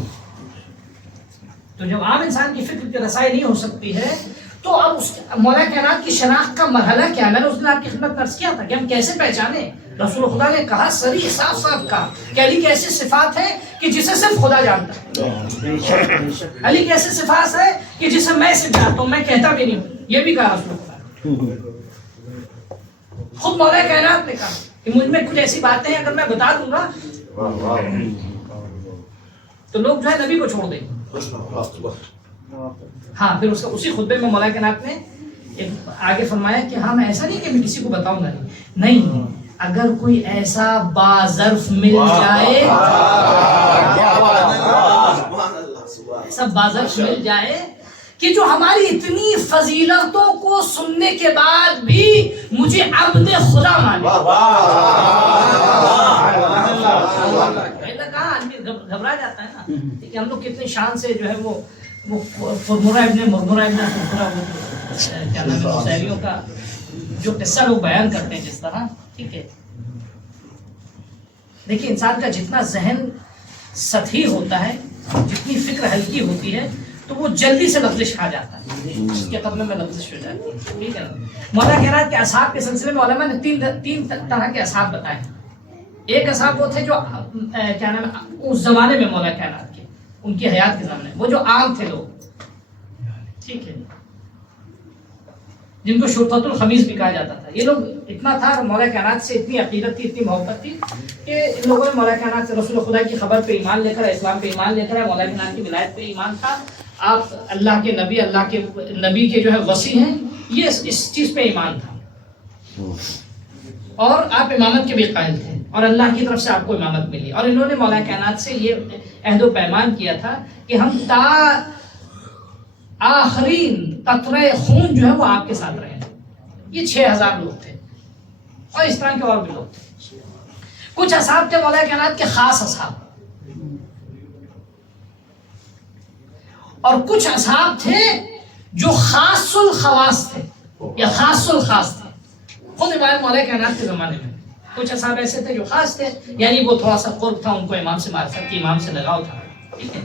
تو جب عام انسان کی فکر کی رسائی نہیں ہو سکتی ہے تو اب اس مولا کائنات کی شناخت کا مرحلہ کیا ہے؟ میں نے اس دن آپ کی خدمت میں عرض کیا تھا کہ ہم کیسے پہچانے. رسول خدا نے کہا، صریح صاف صاف کہا کہ علی کی ایسی صفات ہے کہ جسے صرف خدا جانتا ہے. علی کی ایسی صفات ہے کہ جسے میں صرف جانتا ہوں، میں کہتا بھی نہیں ہوں. یہ بھی کہا رسول خدا. خود مولا کائنات نے کہا کہ مجھ میں کچھ ایسی باتیں ہیں اگر میں بتا دوں گا تو لوگ جو ہے نبی کو چھوڑ دیں گے. ہاں پھر اس کا اسی خطبے میں مولا کائنات نے آگے فرمایا کہ ہاں میں ایسا نہیں کہ میں کسی کو بتاؤں گا نہیں، اگر کوئی ایسا باظرف مل جائے، ایسا باظرف مل جائے کہ جو ہماری اتنی فضیلتوں کو سننے کے بعد بھی مجھے عبد خدا مانے. کہا آدمی گھبرا جاتا ہے نا کہ ہم لوگ کتنی شان سے جو ہے وہ فرمرہ ابن مرمرہ ابن فرمرہ کیا نام ہے شہریوں کا جو قصہ لوگ بیان کرتے ہیں جس طرح. ٹھیک ہے، دیکھیے انسان کا جتنا ذہن سطحی ہوتا ہے، جتنی فکر ہلکی ہوتی ہے، تو وہ جلدی سے لفظش کھا جاتا ہے، اس کے قدمے میں لفظش ہو جاتی ہے. ٹھیک ہے، مولانا کہہ رہا ہے کہ اصحاب کے سلسلے میں علماء نے تین طرح کے اصحاب بتائے. ایک اصحاب وہ تھے جو کیا نام ہے اس زمانے میں مولا کائنات کے، ان کی حیات کے زمانے، وہ جو عام تھے لوگ. ٹھیک ہے، جن کو شرطۃ الخمیس بھی کہا جاتا تھا. یہ لوگ اتنا تھا، مولا کائنات سے اتنی عقیدت تھی، اتنی محبت تھی کہ ان لوگوں نے مولا کائنات سے رسول خدا کی خبر پہ ایمان لے کر، اسلام پہ ایمان لے کر، مولا کائنات کی ولایت پہ ایمان تھا. آپ اللہ کے نبی کے جو ہے وصی ہیں، یہ اس چیز پہ ایمان تھا. اور آپ امامت کے بھی قائل تھے، اور اللہ کی طرف سے آپ کو امامت ملی. اور انہوں نے مولا کائنات سے یہ عہد و پیمان کیا تھا کہ ہم تا آخری قطرہ خون جو ہے وہ آپ کے ساتھ رہے. یہ 6000 لوگ تھے، اور اس طرح کے اور بھی لوگ تھے. کچھ اصحاب تھے مولا کائنات کے خاص اصحاب، اور کچھ اصحاب تھے جو خاص الخواص تھے یا خاص الخاص تھے. خود امام مولا کائنات کے زمانے میں کچھ اصحاب ایسے تھے جو خاص تھے، یعنی وہ تھوڑا سا قرب تھا ان کو امام سے، معرفت کی، امام سے لگاؤ تھا. ٹھیک ہے،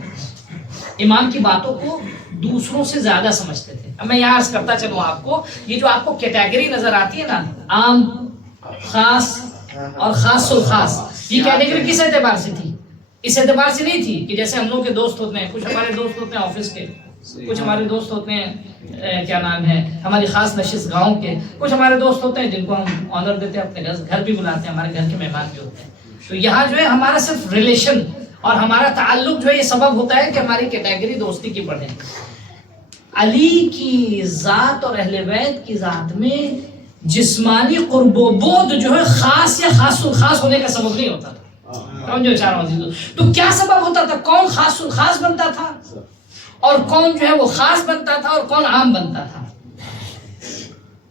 امام کی باتوں کو دوسروں سے زیادہ سمجھتے تھے. اب میں یہاں عرض کرتا چلوں آپ کو، یہ جو آپ کو کیٹیگری نظر آتی ہے نا، عام، خاص اور خاص الخاص، یہ کیٹیگری کس اعتبار سے تھی؟ اس اعتبار سے نہیں تھی کہ جیسے ہم لوگ کے دوست ہوتے ہیں، کچھ ہمارے دوست ہوتے ہیں آفس کے، کچھ ہمارے دوست ہوتے ہیں کیا نام ہے ہماری خاص نشست گاؤں کے، کچھ ہمارے دوست ہوتے ہیں جن کو ہم آنر دیتے ہیں، اپنے گھر بھی بلاتے ہیں، ہمارے گھر کے مہمان بھی ہوتے ہیں. تو یہاں جو ہے ہمارا صرف ریلیشن اور ہمارا تعلق جو ہے یہ سبب ہوتا ہے کہ ہماری کیٹیگری دوستی کی بڑھے. علی کی ذات اور اہل بیت کی ذات میں جسمانی قرب و بعد جو ہے خاص یا خاص الخاص ہونے کا سبب نہیں ہوتا تھا. کون جو چار تو کیا سبب ہوتا تھا؟ کون خاص الخاص بنتا تھا اور کون جو ہے وہ خاص بنتا تھا اور کون عام بنتا تھا؟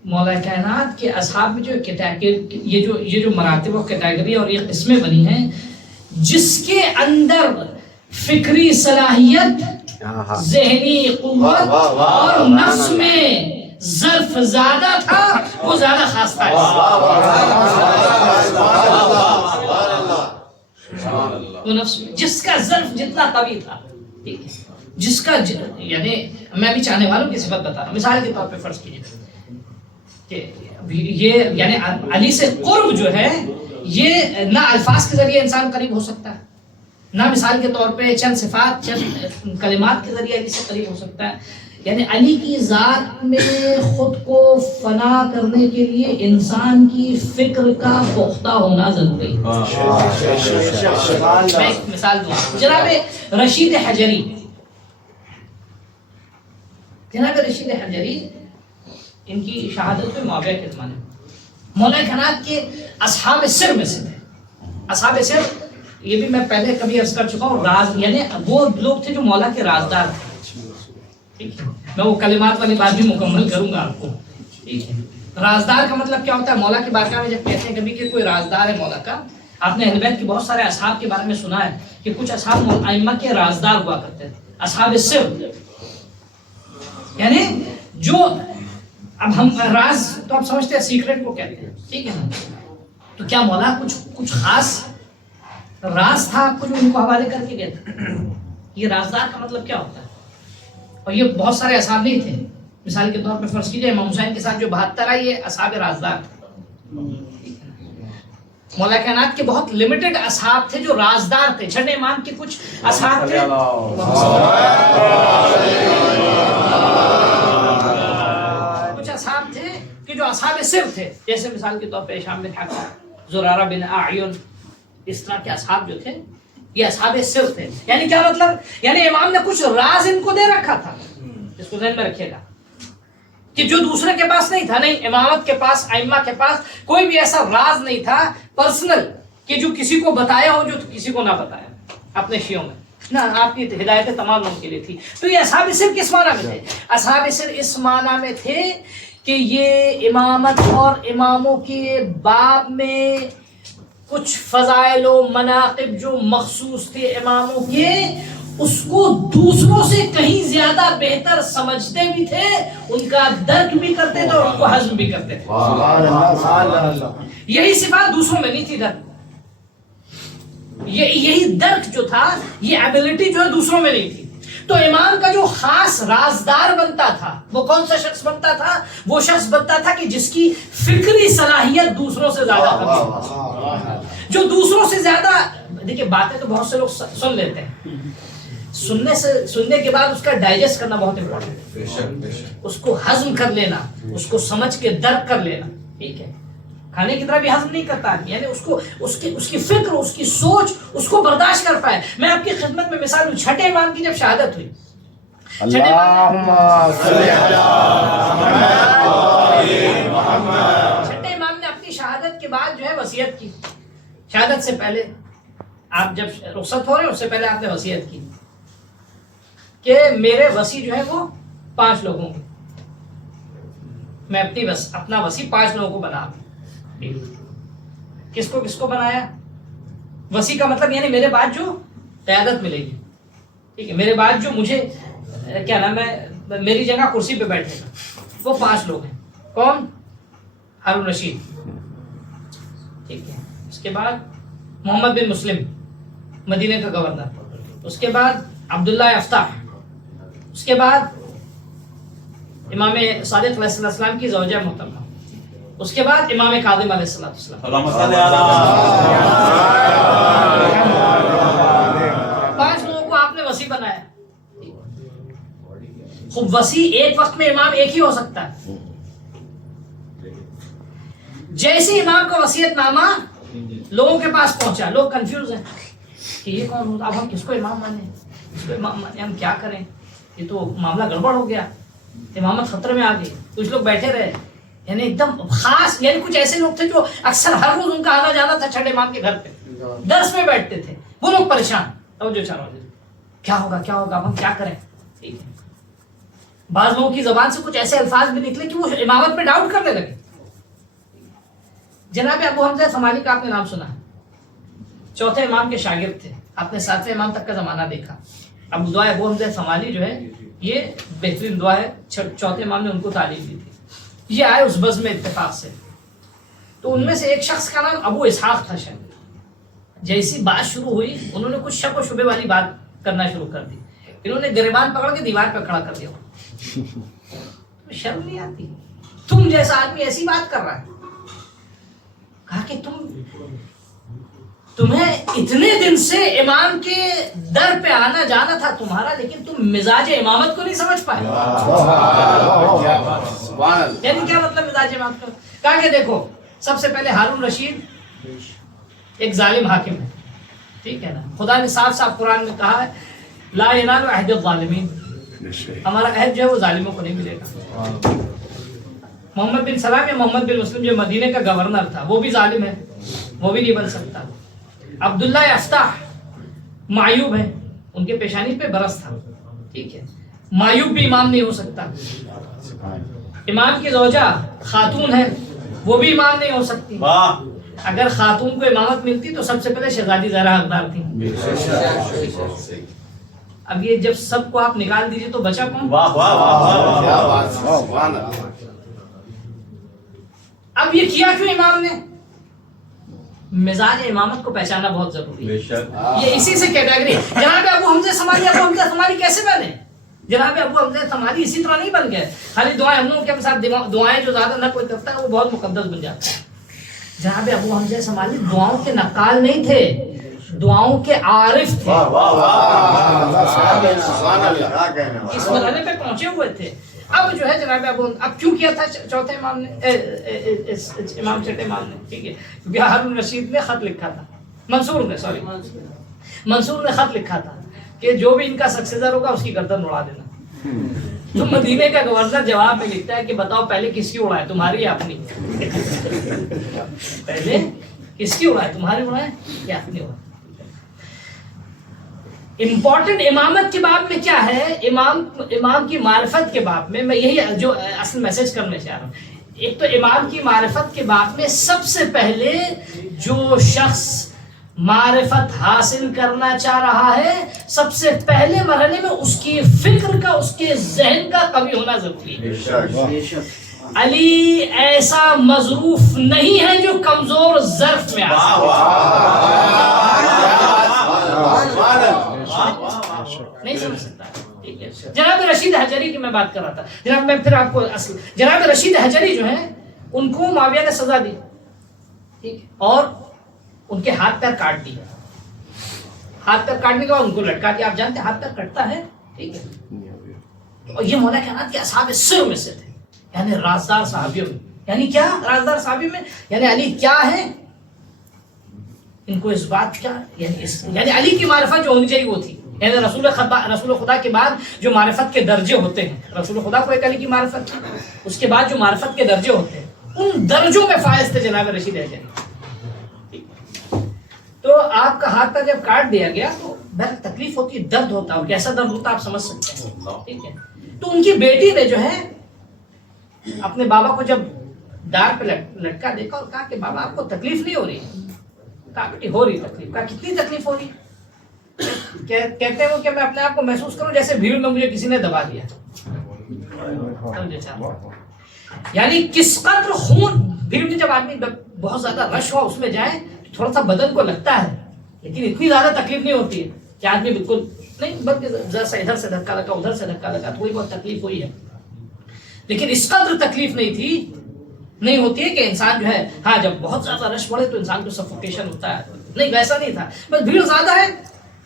مولا کائنات کے اصحاب میں جو یہ جو مراتب و کیٹیگری اور یہ قسمیں بنی ہیں، جس کے اندر فکری صلاحیت، ذہنی قوت اور نفس میں ظرف زیادہ تھا، وہ زیادہ خاص تھا. وہ نفس جس کا ظرف جتنا قوی تھا، ٹھیک ہے، جس کا یعنی میں بھی چاہنے والوں کی صفت بتا رہا ہوں. مثال کے طور پہ فرض کیجیے کہ یہ یعنی علی سے قرب جو ہے یہ نہ الفاظ کے ذریعے انسان قریب ہو سکتا ہے، نہ مثال کے طور پہ چند صفات، چند کلمات کے ذریعے علی سے قریب ہو سکتا ہے. یعنی علی کی ذات میں خود کو فنا کرنے کے لیے انسان کی فکر کا پختہ ہونا ضروری ہے. میں ایک مثال دوں، جناب رشید حجری، ان کی شہادت پہ معاویہ کے زمانے میں مولا کائنات کے اصحاب سر میں سے تھے. اصحاب سر یہ بھی میں پہلے کبھی عرض کر چکا ہوں، راز یعنی وہ لوگ تھے جو مولا کے رازدار تھے. ٹھیک ہے، میں وہ کلمات والی بات بھی مکمل کروں گا آپ کو. ٹھیک ہے، رازدار کا مطلب کیا ہوتا ہے؟ مولا کی بارگاہ میں جب کہتے ہیں کبھی کہ کوئی رازدار ہے مولا کا، آپ نے اہل بیت کے بہت سارے اصحاب کے بارے میں سنا ہے کہ کچھ اصحاب ائمہ کے رازدار ہوا کرتے تھے، اصحاب سر. یعنی جو اب ہم راز تو آپ سمجھتے ہیں سیکرٹ کو کہتے ہیں، ٹھیک ہے نا؟ تو کیا مولا کچھ خاص راز تھا آپ کو جو ان کو حوالے کر کے گئے تھے؟ یہ رازدار کا مطلب کیا ہوتا ہے؟ اور یہ بہت سارے اصحاب نہیں تھے. مثال کے طور پہ فرض کیجیے امام حسین کے ساتھ جو 72 آئی یہ اصحاب رازدار تھے. مولا کائنات کے بہت لمیٹڈ اصحاب تھے جو رازدار تھے. چھٹے امام کے کچھ اصحاب تھے، کچھ اصحاب تھے کہ جو اصحاب سر تھے، جیسے مثال کے طور پہ ہشام بن حکیم، زرارہ بن اعین، اس طرح کے اصحاب جو تھے یہ اصحاب سر تھے. یعنی کیا مطلب؟ یعنی امام نے کچھ راز ان کو دے رکھا تھا. اس کو ذہن میں رکھیے گا کہ جو دوسرے کے پاس نہیں تھا. نہیں، امامت کے پاس، ائمہ کے پاس کوئی بھی ایسا راز نہیں تھا پرسنل کہ جو کسی کو بتایا ہو جو کسی کو نہ بتایا. اپنے شیعوں میں نہ آپ کی ہدایتیں تمام لوگوں کے لیے تھی. تو یہ اصحاب سر کس معنی میں تھے؟ اصحاب سر اس معنی میں تھے کہ یہ امامت اور اماموں کے باب میں کچھ فضائل و مناقب جو مخصوص تھے اماموں کے، اس کو دوسروں سے کہیں زیادہ بہتر سمجھتے بھی تھے، ان کا درک بھی کرتے تھے اور ان کو ہضم بھی کرتے تھے. یہی صفات دوسروں میں نہیں تھی. درک، یہی درک جو تھا، یہ ایبلٹی جو ہے دوسروں میں نہیں تھی. تو امام کا جو خاص رازدار بنتا تھا وہ کون سا شخص بنتا تھا؟ وہ شخص بنتا تھا کہ جس کی فکری صلاحیت دوسروں سے زیادہ کم، جو دوسروں سے زیادہ، دیکھیں باتیں تو بہت سے لوگ سن لیتے ہیں، سننے کے بعد اس کا ڈائجسٹ کرنا بہت امپورٹنٹ ہے. اس کو ہضم کر لینا، اس کو سمجھ کے درک کر لینا. ٹھیک ہے، کھانے کی طرح بھی ہضم نہیں کرتا، یعنی اس کی فکر، اس کی سوچ اس کو برداشت کر پائے. میں آپ کی خدمت میں مثال ہوں، چھٹے امام کی جب شہادت ہوئی، چھٹے امام نے اپنی شہادت کے بعد جو ہے وصیت کی. شہادت سے پہلے آپ جب رخصت ہو رہے ہیں اس سے پہلے آپ نے وصیت کی کہ میرے وصی جو ہے وہ 5 لوگوں کو، میں اپنا وصی 5 لوگوں کو بنا. کس کو بنایا؟ وصی کا مطلب یعنی میرے بعد جو قیادت ملے گی، ٹھیک ہے، میرے بعد جو مجھے کیا نام ہے میری جگہ کرسی پہ بیٹھے گا، وہ 5 لوگ ہیں. کون؟ ہارون رشید، ٹھیک ہے. اس کے بعد محمد بن مسلم مدینے کا گورنر، اس کے بعد عبداللہ افتاح، اس کے بعد امام صادق علیہ السلام کی زوجہ محترمہ، اس کے بعد امام کاظم علیہ السلام. 5 لوگوں کو آپ نے وصی بنایا. خوب وصی ایک وقت میں امام ایک ہی ہو سکتا ہے. جیسے امام کا وصیت نامہ لوگوں کے پاس پہنچا، لوگ کنفیوز ہیں کہ یہ کون ہوتا، اب ہم کس کو امام مانیں، ہم کیا کریں، یہ تو معاملہ گڑبڑ ہو گیا، امامت خطرے میں آ گئی. کچھ لوگ بیٹھے رہے، یعنی ایک دم خاص، یعنی کچھ ایسے لوگ تھے جو اکثر ہر روز ان کا آنا جانا تھا چھٹے امام کے گھر پہ، درس میں بیٹھتے تھے. وہ لوگ پریشان، توجہ چاروں کیا ہوگا ہم کیا کریں. ٹھیک ہے، بعض لوگوں کی زبان سے کچھ ایسے الفاظ بھی نکلے کہ وہ امامت پہ ڈاؤٹ کرنے لگے. جناب ابو حمزہ ثمالی کا آپ نے نام سنا ہے، 4تھے امام کے شاگرد تھے، آپ نے 7ویں امام تک کا زمانہ دیکھا. اب دعا ابو حمزہ ثمالی جو ہے یہ بہترین دعا ہے، 4تھے امام نے ان کو تعلیم دی تھی. یہ آئے اس بزم میں اتفاق سے. تو ان میں سے ایک شخص کا نام ابو اسحاق تھا. شاید جیسی بات شروع ہوئی انہوں نے کچھ شک و شبے والی بات کرنا شروع کر دی. انہوں نے گریبان پکڑ کے دیوار پہ کھڑا کر دیا. شرم نہیں آتی؟ تم جیسا آدمی ایسی بات کر رہا ہے. کہا کہ تمہیں اتنے دن سے امام کے در پہ آنا جانا تھا تمہارا، لیکن تم مزاج امامت کو نہیں سمجھ پائے. یعنی کیا مطلب مزاج امامت کا؟ کہا کہ دیکھو، سب سے پہلے ہارون رشید ایک ظالم حاکم ہے، ٹھیک ہے نا. خدا نے صاف صاف قرآن میں کہا ہے لا ینال عہد الظالمین، ہمارا عہد جو ہے وہ ظالموں کو نہیں ملے گا. محمد بن سلام یا محمد بن مسلم جو مدینے کا گورنر تھا وہ بھی ظالم ہے، وہ بھی نہیں بن سکتا. عبداللہ افتاح معیوب ہے، ان کے پیشانی پہ برس تھا، ٹھیک ہے، معیوب بھی امام نہیں ہو سکتا. امام کی زوجہ خاتون ہے، وہ بھی امام نہیں ہو سکتی. اگر خاتون کو امامت ملتی تو سب سے پہلے شہزادی زہرا حقدار تھی. اب یہ جب سب کو آپ نکال دیجئے تو بچا کون؟ اب یہ کیا کیوں امام نے؟ مزاج امامت کو پہچاننا بہت ضروری ہے. یہ اسی سے کیٹیگری. جناب ابو حمزہ ثمالی کیسے بنے؟ جناب ابو حمزہ ثمالی اسی طرح نہیں بن گئے خالی دعائیں. ہم لوگوں کے ساتھ دعائیں جو زیادہ نہ کوئی کرتا ہے وہ بہت مقدس بن جاتا ہے. جناب ابو حمزہ ثمالی دعاؤں کے نقال نہیں تھے، دعاؤں کے عارف تھے. اس مرحلے پہ پہنچے ہوئے تھے. اب جو ہے جناب اب کیوں کیا تھا 4تھے امام نے، امام چھٹے امام نے؟ ٹھیک ہے، کیونکہ ہارون رشید نے خط لکھا تھا، منصور نے خط لکھا تھا کہ جو بھی ان کا سکسیزر ہوگا اس کی گردن اڑا دینا. تو مدینے کا گورنر جواب میں لکھتا ہے کہ بتاؤ پہلے کس کی اڑائے، تمہاری یا اپنی؟ پہلے کس کی اڑائے، تمہاری اڑائے یا اپنی اڑائے؟ امپورٹنٹ امامت کے باب میں کیا ہے، امام کی معرفت کے باب میں یہی جو اصل میسج کرنا چاہ رہا ہوں. ایک تو امام کی معرفت کے باب میں سب سے پہلے جو شخص معرفت حاصل کرنا چاہ رہا ہے، سب سے پہلے مرحلے میں اس کی فکر کا، اس کے ذہن کا قوی ہونا ضروری ہے. علی ایسا مظروف نہیں ہے جو کمزور ظرف میں آ نہیں سمجھ سکتا. جناب رشید حجری کی میں بات کر رہا تھا. جناب میں پھر آپ کو جناب رشید حجری جو ہیں ان کو معاویہ نے سزا دی، ٹھیک، اور ان کے ہاتھ پیر کاٹ دیے. ہاتھ پیر کاٹنے کے بعد ان کو لٹکا دیا. آپ جانتے ہیں ہاتھ پیر کٹتا ہے، ٹھیک ہے. اور یہ مولا کائنات کے اصحاب سر میں سے تھے، یعنی رازدار صحابیوں میں. یعنی کیا رازدار صحابی میں؟ یعنی علی کیا ہے، ان کو اس بات کا یعنی علی کی معرفت جو ہونی چاہیے وہ تھی. یعنی رسول خدا کے بعد جو معرفت کے درجے ہوتے ہیں، رسول خدا کو ایک علی کی معرفت تھی، اس کے بعد جو معرفت کے درجے ہوتے ہیں ان درجوں میں فائز تھے جناب رشید حجری. تو آپ کا ہاتھ پر جب کاٹ دیا گیا تو بہت تکلیف ہوتی، درد ہوتا ہے، اور کیسا درد ہوتا آپ سمجھ سکتے ہیں، ٹھیک ہے. تو ان کی بیٹی نے جو ہے اپنے بابا کو جب ڈار پہ لٹکا دیکھا اور کہا کہ بابا آپ کو تکلیف نہیں ہو رہی؟ کہا بیٹی ہو رہی تکلیف. کہا کتنی تکلیف ہو رہی؟ کہتے ہیں وہ کہ میں اپنے آپ کو محسوس کروں جیسے بھیڑ میں مجھے کسی نے دبا دیا. یعنی کس قدر خون بھیڑ میں جب آدمی بہت زیادہ رش ہوا اس میں جائے تو تھوڑا سا بدن کو لگتا ہے، لیکن اتنی زیادہ تکلیف نہیں ہوتی ہے کہ آدمی بالکل نہیں، بلکہ ذرا سا ادھر سے دھکا لگا ادھر سے دھکا لگا تھوڑی بہت تکلیف ہوئی ہے، لیکن اس قدر تکلیف نہیں ہوتی ہے کہ انسان جو ہے ہاں جب بہت زیادہ رش پڑے تو انسان کو سفوکیشن ہوتا ہے. نہیں، ویسا نہیں تھا، بس بھیڑ زیادہ ہے،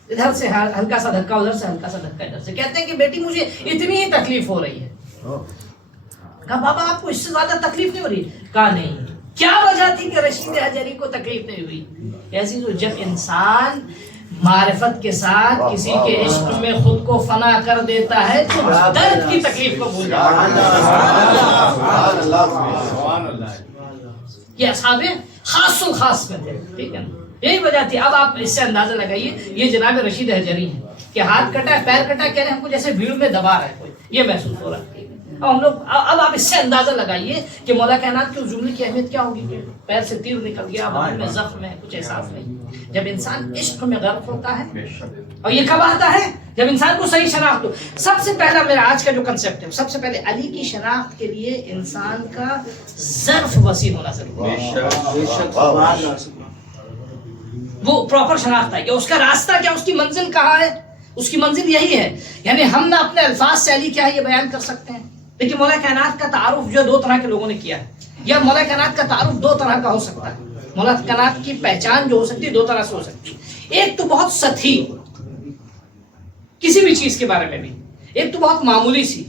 ادھر سے ہلکا سا دھکا ادھر سے، ہلکا سا دھکا ادھر سے. کہتے ہیں کہ بیٹی مجھے اتنی ہی تکلیف ہو رہی ہے. کہا بابا آپ کو اس سے زیادہ تکلیف نہیں ہو رہی؟ کہا نہیں. کیا وجہ تھی کہ رشید حجری کو تکلیف نہیں ہوئی؟ ایسی تو جب انسان معرفت کے ساتھ کسی کے عشق میں خود کو فنا کر دیتا ہے تو درد کی تکلیف کو بھول جاتا ہے. یہ اصحاب خاص الخاص میں تھے، ٹھیک ہے نا. یہی وجہ تھی. اب آپ اس سے اندازہ لگائیے یہ جناب رشید حجری ہیں کہ ہاتھ کٹا ہے، پیر کٹا ہے، کہہ رہے ہیں ہم کو جیسے بھیڑ میں دبا رہا ہے کوئی، یہ محسوس ہو رہا ہے. اب آپ اس سے اندازہ لگائیے کہ مولا کائنات کے اس جملے کی اہمیت کیا ہوگی کہ پیر سے تیر نکل گیا، بدن میں زخم ہے، کچھ احساس نہیں. جب انسان عشق میں غرق ہوتا ہے، اور یہ کب آتا ہے؟ جب انسان کو صحیح شناخت ہو. سب سے پہلا میرا آج کا جو کنسپٹ ہے، سب سے پہلے علی کی شناخت کے لیے انسان کا ظرف وسیع ہونا ضروری ہے. وہ پراپر شناخت ہے کہ اس کا راستہ کیا، اس کی منزل کہاں ہے. اس کی منزل یہی ہے. یعنی ہم نہ اپنے الفاظ سے علی کیا ہے یہ بیان کر سکتے ہیں، لیکن مولا کائنات کا تعارف جو دو طرح کے لوگوں نے کیا ہے، یا مولا کائنات کا تعارف دو طرح کا ہو سکتا ہے. مولا کائنات کی پہچان جو ہو سکتی ہے دو طرح سے ہو سکتی ہے. ایک تو بہت سطحی کسی بھی چیز کے بارے میں بھی، ایک تو بہت معمولی سی،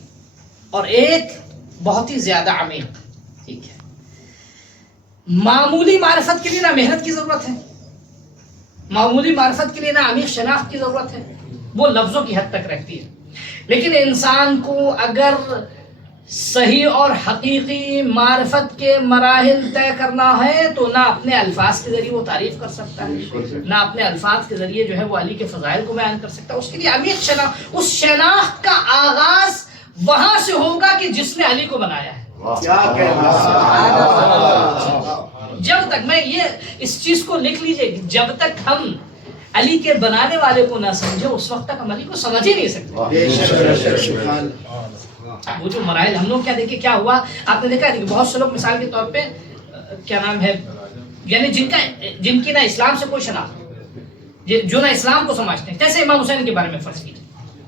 اور ایک بہت ہی زیادہ عمیق. ٹھیک ہے. معمولی معرفت کے لیے نہ محنت کی ضرورت ہے، معمولی معرفت کے لیے نہ عمیق شناخت کی ضرورت ہے، وہ لفظوں کی حد تک رہتی ہے. لیکن انسان کو اگر صحیح اور حقیقی معرفت کے مراحل طے کرنا ہے تو نہ اپنے الفاظ کے ذریعے وہ تعریف کر سکتا ہے، نہ اپنے الفاظ کے ذریعے جو ہے وہ علی کے فضائل کو بیان کر سکتا ہے. اس کے لیے عمیق شناخت، اس شناخت کا آغاز وہاں سے ہوگا کہ جس نے علی کو بنایا ہے. جب تک میں یہ اس چیز کو لکھ لیجئے، جب تک ہم علی کے بنانے والے کو نہ سمجھے اس وقت تک ہم علی کو سمجھ ہی نہیں سکتے. وہ جو مراحل ہم لوگ کیا دیکھیں کیا ہوا، آپ نے دیکھا ہے کہ بہت سے لوگ مثال کے طور پہ کیا نام ہے، یعنی جن کی نہ اسلام سے کوئی شناخت، جو نہ اسلام کو سمجھتے ہیں، جیسے امام حسین کے بارے میں فرض کیجیے.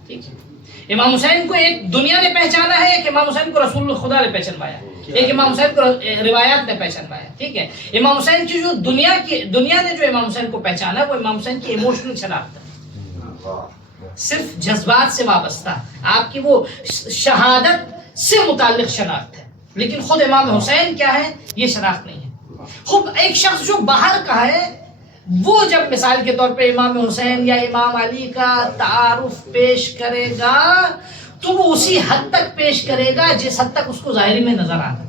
ٹھیک ہے، امام حسین کو ایک دنیا نے پہچانا ہے، ایک امام حسین کو رسول خدا نے پہچانوایا، ایک امام حسین کو روایات نے پہچانوایا. ٹھیک ہے. امام حسین کی جو دنیا نے جو امام حسین کو پہچانا وہ امام حسین کی ایموشنل شناخت ہے، صرف جذبات سے وابستہ، آپ کی وہ شہادت سے متعلق شناخت ہے. لیکن خود امام حسین کیا ہے یہ شناخت نہیں ہے. خود ایک شخص جو باہر کا ہے وہ جب مثال کے طور پہ امام حسین یا امام علی کا تعارف پیش کرے گا تو وہ اسی حد تک پیش کرے گا جس حد تک اس کو ظاہری میں نظر آتا ہے.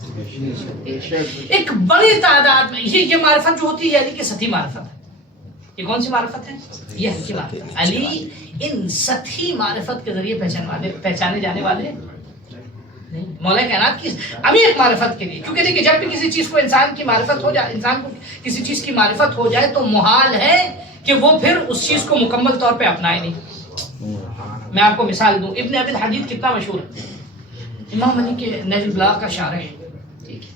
ایک بڑی تعداد میں یہ معرفت جو ہوتی ہے علی کی سطحی معرفت ہے. یہ کون سی معرفت ہے؟ یہ ہلکی معرفت. علی ان سطحی معرفت کے ذریعے پہچانے جانے والے نہیں. مولا کائنات کی عمیق معرفت کے لیے، کیونکہ دیکھیں جب بھی کسی چیز کو انسان کو کسی چیز کی معرفت ہو جائے تو محال ہے کہ وہ پھر اس چیز کو مکمل طور پہ اپنائے نہیں. میں آپ کو مثال دوں، ابن ابی الحدید کتنا مشہور ہے، امام علی کے نہج البلاغہ کا شارح ہے، ٹھیک ہے،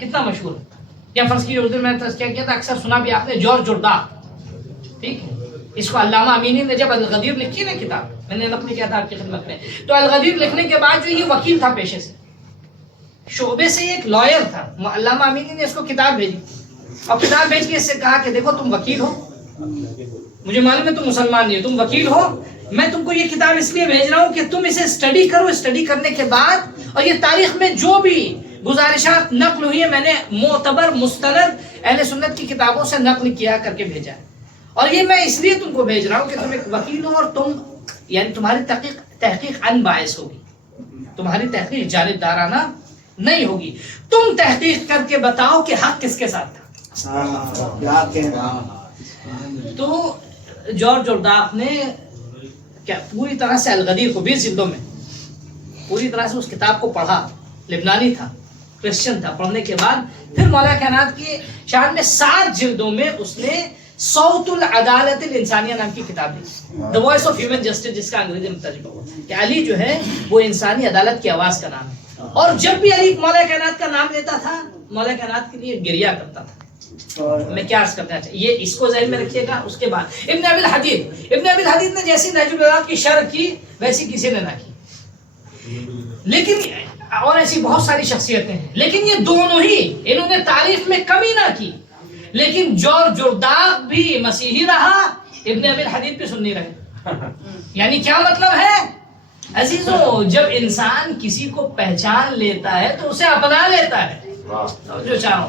کتنا مشہور ہے. یا فرض کی اردو میں تذکیہ کیا تھا، اکثر سنا بھی آپ نے جورج جرداق، ٹھیک ہے، اس کو علامہ امینی نے جب الغدیر لکھی نا کتاب، میں نے نقل کیا تھا آپ کی خدمت میں، تو الغدیر لکھنے کے بعد جو یہ وکیل تھا پیشے سے، شعبے سے ایک لائر تھا، علامہ امینی نے اس کو کتاب بھیجی اور کتاب بھیج کے اس سے کہا کہ دیکھو تم وکیل ہو، مجھے معلوم ہے تم مسلمان نہیں ہو، تم وکیل ہو، میں تم کو یہ کتاب اس لیے بھیج رہا ہوں کہ تم اسے اسٹڈی کرو، اسٹڈی کرنے کے بعد اور یہ تاریخ میں جو بھی گزارشات نقل ہوئی ہے میں نے معتبر مستند اہل سنت کی کتابوں سے نقل کیا کر کے بھیجا ہے، اور یہ میں اس لیے تم کو بھیج رہا ہوں کہ تم ایک وکیل ہو اور تم یعنی تمہاری تحقیق ان باعث ہوگی، تمہاری تحقیق جانبدارانہ نہیں ہوگی، تم تحقیق کر کے بتاؤ کہ حق کس کے ساتھ تھا. تو جورج جرداق نے کیا پوری طرح سے الغدیر کو 20 جلدوں میں پوری طرح سے اس کتاب کو پڑھا، لبنانی تھا، کرسچن تھا. پڑھنے کے بعد پھر مولا کائنات کی شان میں 7 جلدوں میں اس نے صوت العدالت الانسانیہ نام کی کتاب لکھی، the voice of human justice, جس کا انگریزی میں ترجمہ ہوا کہ علی جو ہے وہ انسانی عدالت کی آواز کا نام ہے. اور جب بھی علی مولا کائنات کا نام لیتا تھا مولا کائنات کے لیے گریا کرتا تھا. میں کیا عرض کرنا چاہیے، یہ اس کو ذہن میں رکھیے گا. اس کے بعد ابن ابی الحدید نے جیسی نہج البلاغہ کی شرح کی ویسی کسی نے نہ کی، لیکن اور ایسی بہت ساری شخصیتیں ہیں، لیکن یہ دونوں ہی انہوں نے تعریف میں کمی نہ کی. لیکن جورج جرداق بھی مسیحی رہا، ابن ابی الحدید بھی سنی رہے. یعنی کیا مطلب ہے عزیزو، جب انسان کسی کو پہچان لیتا ہے تو اسے اپنا لیتا ہے. جو چاہوں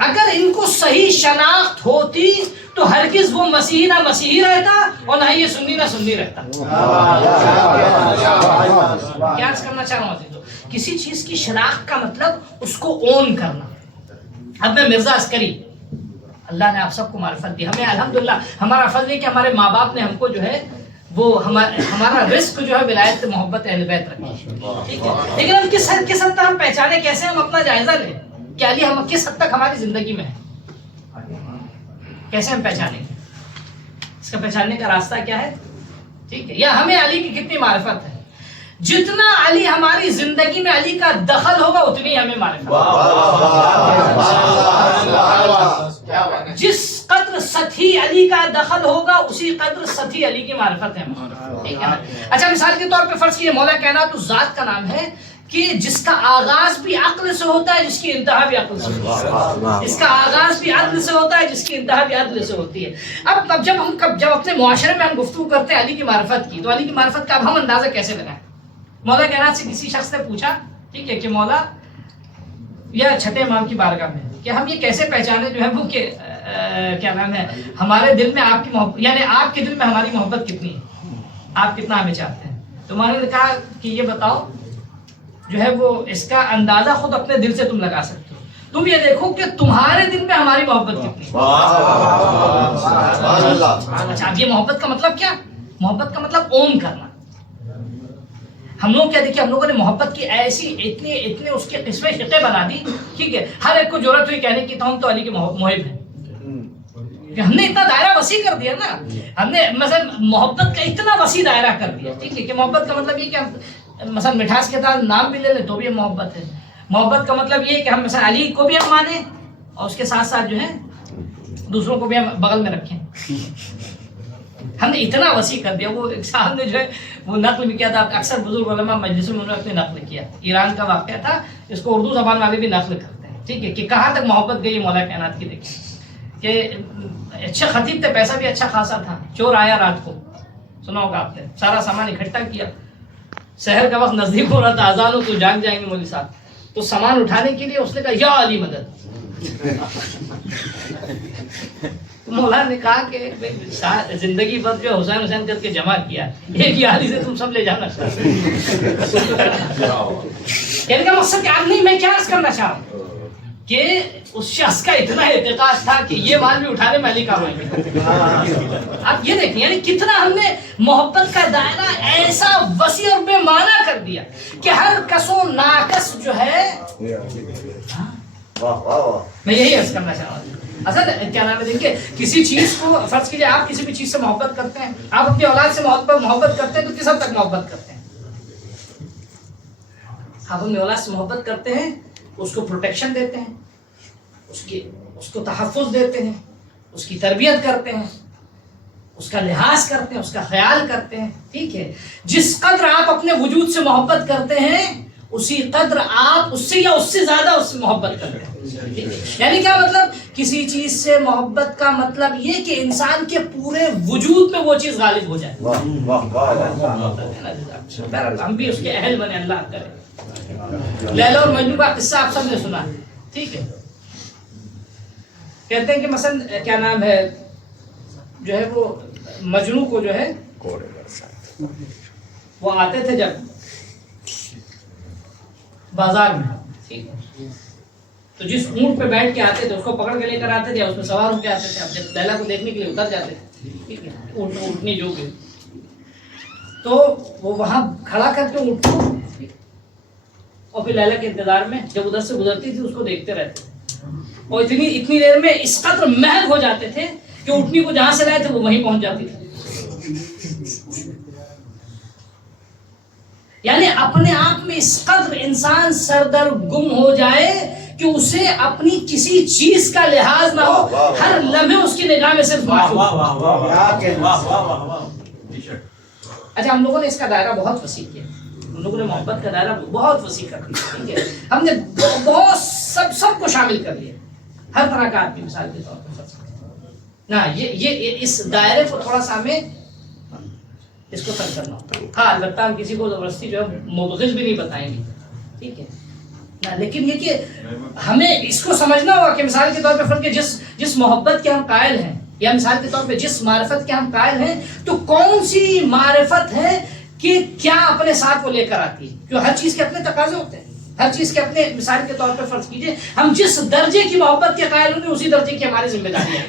اگر ان کو صحیح شناخت ہوتی تو ہرگز وہ مسیحی نہ مسیحی رہتا اور نہ ہی یہ سنی نہ سنی رہتا. کیا عرض کرنا چاہ رہا ہوں، کسی چیز کی شناخت کا مطلب اس کو اون کرنا. اب میں مرزا عسکری، اللہ نے آپ سب کو معرفت دی، ہمیں الحمدللہ ہمارا فضل ہے کہ ہمارے ماں باپ نے ہم کو جو ہے وہ ہمارا رزق جو ہے ولایت محبت اہل بیت رکھی، ٹھیک ہے. لیکن ہم کس حد تک ہم پہچانے کیسے، ہم اپنا جائزہ لیں کہ علی ہم کس حد تک ہماری زندگی میں ہے، کیسے ہم پہچانیں گے، اس کا پہچاننے کا راستہ کیا ہے، ٹھیک ہے. یا ہمیں علی کی کتنی معرفت ہے، جتنا علی ہماری زندگی میں علی کا دخل ہوگا اتنی ہمیں معرفت. جس قدر سطحی علی کا دخل ہوگا اسی قدر سطحی علی کی معرفت ہے. ٹھیک ہے. اچھا مثال کے طور پہ فرض کیجیے مولا کائنات اس ذات کا نام ہے کہ جس کا آغاز بھی عقل سے ہوتا ہے، جس کی انتہا بھی عقل سے ہوتی ہے. اس کا آغاز بھی عدل سے ہوتا ہے، جس کی انتہا بھی عدل سے ہوتی ہے. اب جب اپنے معاشرے میں ہم گفتگو کرتے ہیں علی کی معرفت کی، تو علی کی معرفت کا اب ہم اندازہ کیسے لگائیں. مولا کائنات سے کسی شخص نے پوچھا، ٹھیک ہے، کہ مولا یا چھٹے امام کی بارگاہ میں کہ ہم یہ کیسے پہچانے جو ہے وہ کہ کیا نام ہے ہمارے دل میں آپ کی محبت، یعنی آپ کے دل میں ہماری محبت کتنی ہے، آپ کتنا ہمیں چاہتے ہیں. تو مولانا نے کہا کہ یہ بتاؤ جو ہے وہ اس کا اندازہ خود اپنے دل سے تم لگا سکتے ہو، تم یہ دیکھو کہ تمہارے دل میں ہماری محبت کتنی ہے. اچھا اب یہ محبت کا مطلب کیا، محبت کا مطلب اون کرنا. ہم لوگ کیا دیکھیے، ہم لوگوں نے محبت کی ایسی اتنے اس کے قسمیں شقیں بنا دی، ٹھیک ہے، ہر ایک کو ضرورت ہوئی کہنے کی تو ہم تو علی کے محب ہیں. ہم نے اتنا دائرہ وسیع کر دیا نا، ہم نے مثلا محبت کا اتنا وسیع دائرہ کر دیا، ٹھیک ہے، کہ محبت کا مطلب یہ کہ ہم مثلا مٹھاس کے ساتھ نام بھی لے لیں تو بھی محبت ہے. محبت کا مطلب یہ کہ ہم مثلا علی کو بھی ہم مانیں اور اس کے ساتھ ساتھ جو ہے دوسروں کو بھی ہم بغل میں رکھیں. ہم نے اتنا وسیع کر دیا. وہ ایک صاحب نے جو ہے وہ نقل بھی کیا تھا، اکثر بزرگ علماء مجلسوں میں انہوں نے نقل کیا، ایران کا واقعہ تھا، اس کو اردو زبان والے بھی نقل کرتے ہیں، ٹھیک ہے، کہ کہاں تک محبت گئی مولا کائنات کی. دیکھیں کہ اچھے خطیب تھے، پیسہ بھی اچھا خاصا تھا. چور آیا رات کو، سنا ہوگا آپ نے، سارا سامان اکٹھا کیا، شہر کا وقت نزدیک ہو رہا تھا، اذان ہو تو جاگ جائیں گے مولوی صاحب. تو سامان اٹھانے کے لیے اس نے کہا یا علی مدد. مولا نے کہا کہ زندگی بھر جو حسین حسین کر کے جمع کیا، ایک ہی علی سے تم سب لے جانا چاہتے. ان کا مقصد کیا نہیں، میں کیا عرض کرنا چاہ رہا ہوں کہ اس شخص کا اتنا اعتقاد تھا کہ یہ مال بھی اٹھانے میں علی کام آئیں گے. آپ یہ دیکھیں یعنی کتنا ہم نے محبت کا دائرہ ایسا وسیع اور بے معنی کر دیا کہ ہر کس و ناقص جو ہے. میں یہی عرض کرنا چاہ رہا ہوں. اصل کیا نام ہے دیکھیے کسی چیز کو فرض کیجیے آپ کسی بھی چیز سے محبت کرتے ہیں, آپ اپنی اولاد سے محبت کرتے ہیں تو کس حد تک محبت کرتے ہیں؟ آپ اپنی اولاد سے محبت کرتے ہیں, اس کو پروٹیکشن دیتے ہیں, اس کو تحفظ دیتے ہیں, اس کی تربیت کرتے ہیں, اس کا لحاظ کرتے ہیں, اس کا خیال کرتے ہیں. ٹھیک ہے, جس قدر آپ اپنے وجود سے محبت کرتے ہیں اسی قدر آپ اس سے یا اس سے زیادہ اس سے محبت کرتے ہیں. یعنی کیا مطلب؟ کسی چیز سے محبت کا مطلب یہ کہ انسان کے پورے وجود میں وہ چیز غالب ہو جائے. ہم بھی اس کے اہل بنے, اللہ کرے. لیلا اور مجنون کا قصہ آپ سب نے سنا ہے. ٹھیک ہے, کہتے ہیں کہ مثلا کیا نام ہے جو ہے وہ مجنون کو جو ہے وہ آتے تھے جب بازار میں, ٹھیک ہے, تو جس اونٹ پہ بیٹھ کے آتے تھے اس کو پکڑ کے لے کر آتے تھے, اس میں سوار ہو کے آتے تھے. اب جب لیلا کو دیکھنے کے لیے اتر جاتے تھے, ٹھیک ہے, اونٹنی جو کہ تو وہ وہاں کھڑا کر کے اونٹ کو اور پھر لیلا کے انتظار میں جب ادھر سے گزرتی تھی اس کو دیکھتے رہتے تھے. اور اتنی دیر میں اس قدر محو ہو جاتے تھے کہ اونٹنی کو جہاں سے لائے تھے وہ وہیں پہنچ جاتی تھی. یعنی اپنے آپ میں اس قدر انسان سردرگم ہو جائے کہ اسے اپنی کسی چیز کا لحاظ نہ ہو, ہر لمحے اس کی نگاہ میں صرف معشوق. اچھا, ہم لوگوں نے اس کا دائرہ بہت وسیع کیا, ہم لوگوں نے محبت کا دائرہ بہت وسیع کر دیا. ٹھیک ہے, ہم نے بہت سب کو شامل کر لیا, ہر طرح کا آدمی مثال کے طور پر نہ. یہ اس دائرے کو تھوڑا سا ہمیں اس کو ترک کرنا ہوتا ہے. ہاں البتہ ہم کسی کو زبردستی جو ہے مبغض بھی نہیں بتائیں گے, ٹھیک ہے نا, لیکن یہ کہ ہمیں اس کو سمجھنا ہوگا کہ مثال کے طور پہ فرق جس محبت کے ہم قائل ہیں یا مثال کے طور پہ جس معرفت کے ہم قائل ہیں تو کون سی معرفت ہے کہ کیا اپنے ساتھ وہ لے کر آتی ہے. جو ہر چیز کے اپنے تقاضے ہوتے ہیں, ہر چیز کے اپنے. مثال کے طور پہ فرض کیجئے ہم جس درجے کی محبت کے قائل ہوں گے اسی درجے کی ہماری ذمہ داری ہے.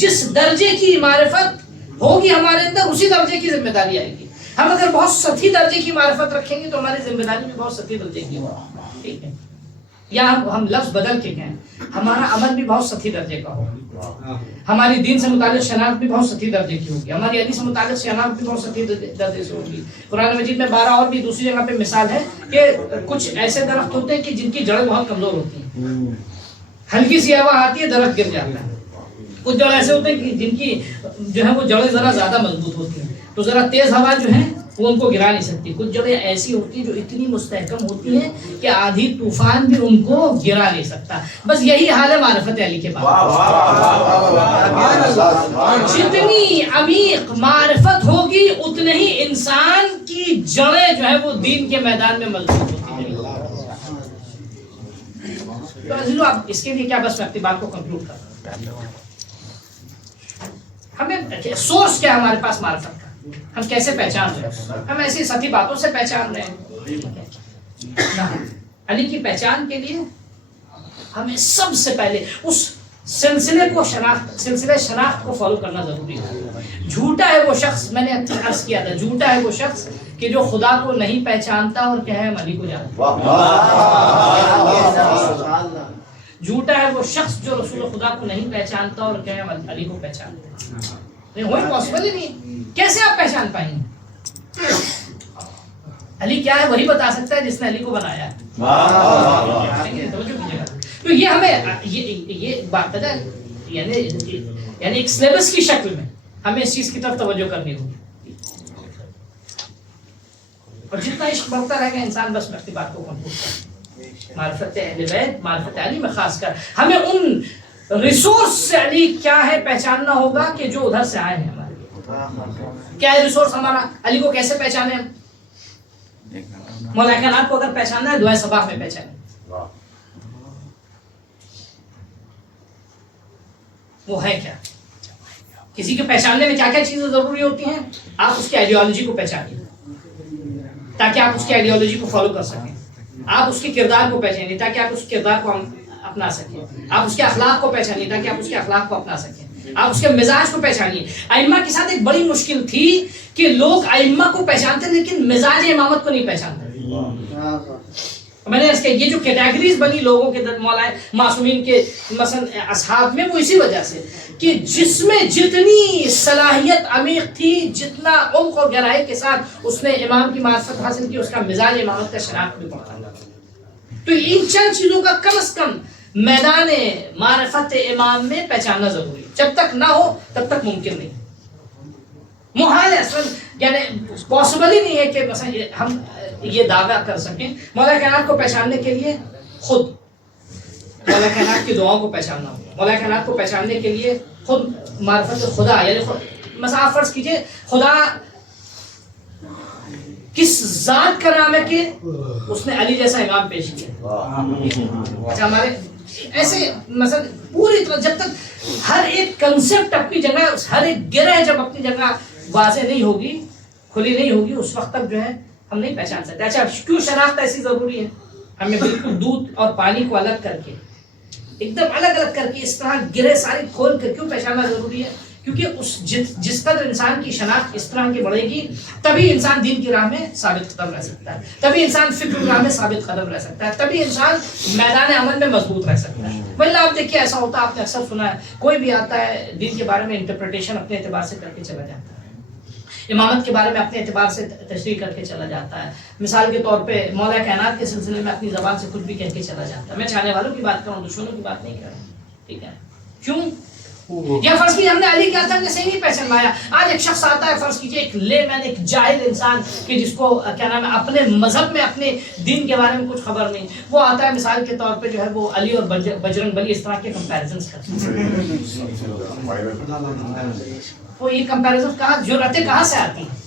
جس درجے کی معرفت ہوگی ہمارے اندر اسی درجے کی ذمہ داری آئے گی. ہم اگر بہت سطحی درجے کی معرفت رکھیں گے تو ہماری ذمہ داری بھی بہت سطحی درجے کی ہوگی. ٹھیک ہے, یا ہم لفظ بدل کے کہیں ہمارا عمل بھی بہت سطحی درجے کا ہوگا, ہماری دین سے متعلق شناخت بھی بہت سطحی درجے کی ہوگی, ہماری علی سے متعلق شناخت بھی بہت سطحی درجے سے ہوگی. قرآن مجید میں 12 اور بھی دوسری جگہ پہ مثال ہے کہ کچھ ایسے درخت ہوتے ہیں کہ جن کی جڑیں بہت کمزور ہوتی ہیں, ہلکی سی ہوا آتی ہے درخت گر جاتا ہے. کچھ جڑ ایسے ہوتے ہیں کہ جن کی جو ہے وہ جڑیں ذرا زیادہ مضبوط ہوتی ہیں تو ذرا تیز ہوا جو ہے وہ ان کو گرا نہیں سکتی. کچھ جڑیں ایسی ہوتی ہیں جو اتنی مستحکم ہوتی ہیں کہ آدھی طوفان بھی ان کو گرا نہیں سکتا. بس یہی حال ہے معرفت علی کے بعد. جتنی عمیق معرفت ہوگی اتنے ہی انسان کی جڑیں جو ہے وہ دین کے میدان میں مضبوط ہوتی ہیں. تو عزیزو اب اس کے لیے کیا بس میں اپنی بات کو کنکلوڈ کرتا ہوں. ہمیں سورس کیا ہمارے پاس معرفت کا, ہم کیسے پہچان رہے ہیں؟ ہم ایسی سطحی باتوں سے پہچان رہے ہیں. علی کی پہچان کے لیے ہمیں سب سے پہلے اس سلسلے شناخت کو فالو کرنا ضروری ہے. جھوٹا ہے وہ شخص, میں نے عرض کیا تھا, جھوٹا ہے وہ شخص کہ جو خدا کو نہیں پہچانتا اور کہے ہم علی کو جانتے. جھوٹا ہے وہ شخص جو رسول خدا کو نہیں پہچانتا اور کہے ہم علی کو پہچانتے. وہی پاسبل ہی نہیں, کیسے آپ پہچان پائیں گے؟ علی کیا ہے وہی بتا سکتا ہے جس نے علی کو بنایا ہے. تو یہ ہمیں یہ بات ہے یعنی ایک سلیبس کی شکل میں ہمیں اس چیز کی طرف توجہ کرنی ہوگی. اور جتنا عشق بڑھتا رہے گا انسان بس اپنی بات کو کنٹرول کرے. معرفت اہل بیت, معرفت علی میں خاص کر ہمیں ان ریسورس سے علی کیا ہے پہچاننا ہوگا کہ جو ادھر سے آئے ہیں. ہمارے کیا ہے ریسورس ہمارا, علی کو کیسے پہچانے ہم؟ مولا کائنات کو اگر پہچاننا ہے دعائے صباح میں پہچانے. وہ ہے کیا, کسی کے پہچاننے میں کیا کیا چیزیں ضروری ہوتی ہیں؟ آپ اس کی آئیڈیالوجی کو پہچانیے تاکہ آپ اس کی آئیڈیالوجی کو فالو کر سکیں. آپ اس کے کردار کو پہچانیے تاکہ آپ اس کردار کو اپنا سکیں. آپ اس کے اخلاق کو پہچانیے تاکہ آپ اس کے اخلاق کو اپنا سکیں. آپ اس کے مزاج کو پہچانیے. ائمہ کے ساتھ ایک بڑی مشکل تھی کہ لوگ ائمہ کو پہچانتے لیکن مزاج امامت کو نہیں پہچانتے. میں نے اس کے یہ جو کیٹیگریز بنی لوگوں کے معصومین کے مثلا اصحاب میں، وہ اسی وجہ سے کہ جس میں جتنی صلاحیت عمیق تھی، جتنا عمق اور گہرائی کے ساتھ اس نے امام کی معرفت حاصل کی، اس کا مزاج امامت کا شناخت بھی بڑھتا. تو ان چند چیزوں کا کم از کم میدان معرفت امام میں پہچاننا ضروری ہے. جب تک نہ ہو تب تک ممکن نہیں، محال ہے اصلا، یعنی پاسبل ہی نہیں ہے کہ مثلا ہم یہ دعویٰ کر سکیں. مولا کائنات کو پہچاننے کے لیے خود مولا کائنات کی دعاؤں کو پہچاننا ہوگا. مولا کائنات کو پہچاننے کے لیے خود معرفت خدا، یعنی مثلا آپ فرض کیجئے خدا کس ذات کا نام ہے کہ اس نے علی جیسا امام پیش کیا. اچھا، ہمارے ایسے مثلا پوری طرح جب تک ہر ایک کنسپٹ اپنی جگہ، ہر ایک گرہ جب اپنی جگہ واضح نہیں ہوگی، کھلی نہیں ہوگی، اس وقت تک جو ہے ہم نہیں پہچان سکتے. اچھا، کیوں شناخت ایسی ضروری ہے؟ ہمیں بالکل دودھ اور پانی کو الگ کر کے، ایک دم الگ الگ کر کے، اس طرح گرے ساری کھول کر کیوں پہچاننا ضروری ہے؟ کیونکہ جس قدر انسان کی شناخت اس طرح کی بڑھے گی، تبھی انسان دین کی راہ میں ثابت قدم رہ سکتا ہے، تبھی انسان فکر کی راہ میں ثابت قدم رہ سکتا ہے، تبھی انسان میدان عمل میں مضبوط رہ سکتا ہے. ورنہ آپ دیکھیے ایسا ہوتا ہے، آپ نے اکثر سنا ہے، کوئی بھی آتا ہے دین کے بارے میں انٹرپریٹیشن اپنے اعتبار سے کر کے چلا جاتا ہے، امامت کے بارے میں اپنے اعتبار سے تشریح کر کے چلا جاتا ہے. مثال کے طور پہ مولا کائنات کے سلسلے میں اپنی زبان سے کچھ بھی کہہ کے چلا جاتا ہے. میں چاہنے والوں کی بات کر رہا ہوں، دشمنوں کی بات نہیں کر رہا ہوں. ٹھیک ہے؟ کیوں؟ یا فرض کیجیے ہم نے علی کے اثر سے نہیں پہچانوایا. آج ایک شخص آتا ہے، فرض کیجیے ایک لے مین، ایک جاہل انسان کہ جس کو کیا نام ہے اپنے مذہب میں، اپنے دین کے بارے میں کچھ خبر نہیں، وہ آتا ہے مثال کے طور پہ جو ہے وہ علی اور بجرنگ بلی اس طرح کے کمپیریزنس کرتا ہے. وہ یہ کمپیریزن کہاں، جرأتیں کہاں سے آتی ہیں؟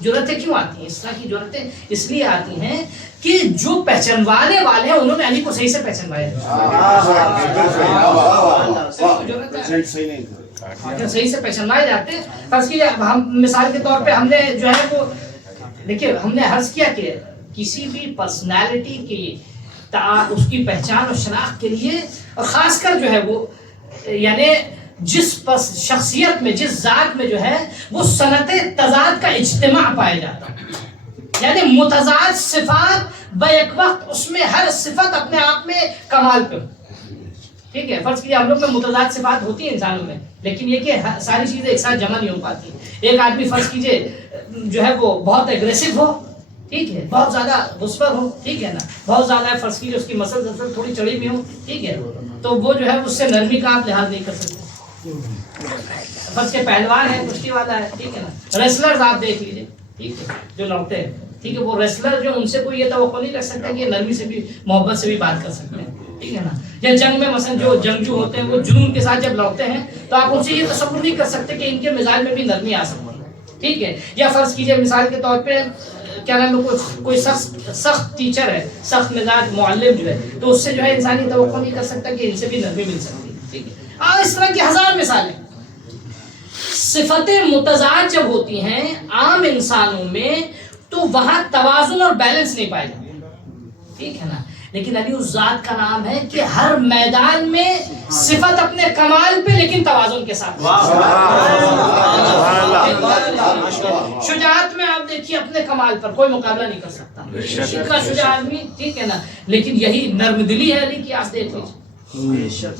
جرأتیں کیوں آتی ہیں؟ اس طرح کی جرأتیں اس لیے آتی ہیں کہ جو پہچانوانے والے ہیں انہوں نے علی کو صحیح سے پہچانوایا، صحیح سے پہچانوائے جاتے ہیں. فرض کیجیے ہم مثال کے طور پہ ہم نے جو ہے وہ دیکھیے، ہم نے عرض کیا کہ کسی بھی پرسنالٹی کی اس کی پہچان اور شناخت کے لیے، اور خاص کر جو ہے وہ یعنی جس شخصیت میں، جس ذات میں جو ہے وہ صنعت تضاد کا اجتماع پایا جاتا ہے، یعنی متضاد صفات بیک وقت اس میں ہر صفت اپنے آپ میں کمال پہ. ٹھیک ہے؟ فرض کیجیے ہم لوگ میں متضاد صفات ہوتی ہیں انسانوں میں، لیکن یہ کہ ساری چیزیں ایک ساتھ جمع نہیں ہو پاتی. ایک آدمی فرض کیجیے جو ہے وہ بہت اگریسو ہو، ٹھیک ہے، بہت زیادہ غصبر ہو، ٹھیک ہے نا، بہت زیادہ فرض کیجیے اس کی مسل تھوڑی چڑی بھی ہو، ٹھیک ہے، تو وہ جو ہے اس سے نرمی کا آپ لحاظ نہیں کر سکتے. فرض کے پہلوان ہے، کشتی والا ہے، ٹھیک ہے نا، ریسلرز آپ دیکھ لیجیے، ٹھیک ہے، جو لڑتے ہیں، ٹھیک ہے، وہ ریسلر جو ان سے کوئی یہ توقع نہیں کر سکتا کہ یہ نرمی سے بھی، محبت سے بھی بات کر سکتے ہیں. ٹھیک ہے نا. یا جنگ میں مثلا جو جنگجو ہوتے ہیں وہ جنون کے ساتھ جب لڑتے ہیں تو آپ ان سے یہ تصور نہیں کر سکتے کہ ان کے مزاج میں بھی نرمی آ سکتی ہے. ٹھیک ہے. یا فرض کیجیے مثال کے طور پہ کیا نام ہے کوئی سخت ٹیچر ہے، سخت مزاج معلم جو ہے، تو اس سے جو ہے انسانی توقع نہیں کر سکتا کہ ان سے بھی نرمی مل سکتی ہے. ٹھیک ہے. اس طرح کی ہزار مثالیں. صفتیں متضاد جب ہوتی ہیں عام انسانوں میں تو وہاں توازن اور بیلنس نہیں پائے جاتے. ٹھیک ہے نا. لیکن علی اس ذات کا نام ہے کہ ہر میدان میں صفت اپنے کمال پہ لیکن توازن کے ساتھ. شجاعت میں آپ دیکھیے اپنے کمال پر کوئی مقابلہ نہیں کر سکتا، اتنا شجاع آدمی. ٹھیک ہے نا. لیکن یہی نرم دلی ہے علی کی، آپ دیکھ لیجیے،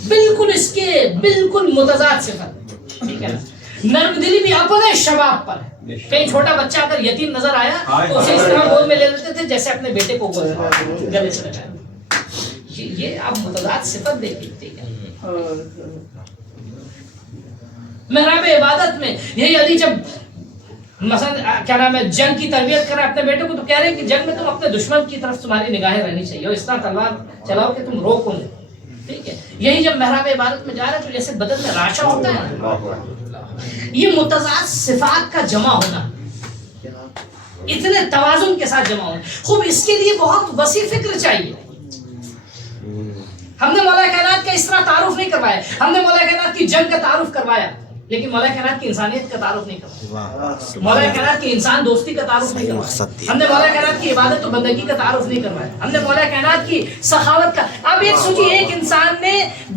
بالکل اس کے بالکل متضاد صفت. ٹھیک ہے نا. نرم دلی بھی اپنے شباب پر ہے. کہیں چھوٹا بچہ اگر یتیم نظر آیا تو اسے اس طرح گود میں لے لیتے تھے جیسے اپنے بیٹے کو گلے سے لگایا. یہ آپ متضاد صفت دیکھیے. ٹھیک ہے. محراب عبادت میں یہی علی جب مثلا کیا نام ہے جنگ کی تربیت کر رہے اپنے بیٹے کو، تو کہہ رہے ہیں کہ جنگ میں تم اپنے دشمن کی طرف تمہاری نگاہیں رہنی چاہیے اور اس طرح تلوار چلاؤ کہ تم روکو گے. ٹھیک ہے. یہی جب محراب عبادت میں جا رہے تو جیسے بدن میں راشا ہوتا ہے، یہ متضاد صفات کا جمع ہونا، اتنے توازن کے ساتھ جمع ہونا. خوب اس کے لیے بہت وسیع فکر چاہیے. ہم نے مولا کائنات کا اس طرح تعارف نہیں کروایا، ہم نے مولا کائنات کی جنگ کا تعارف کروایا، لیکن مولا کائنات کی انسانیت کا تعارف نہیں کروایا، مولا کائنات کی انسان دوستی کا تعارف نہیں کروایا، ہم نے مولا کائنات کی عبادت و بندگی کا تعارف نہیں کروایا، ہم نے مولا کائنات کی سخاوت کا. اب ایک سوچیے، ایک انسان نے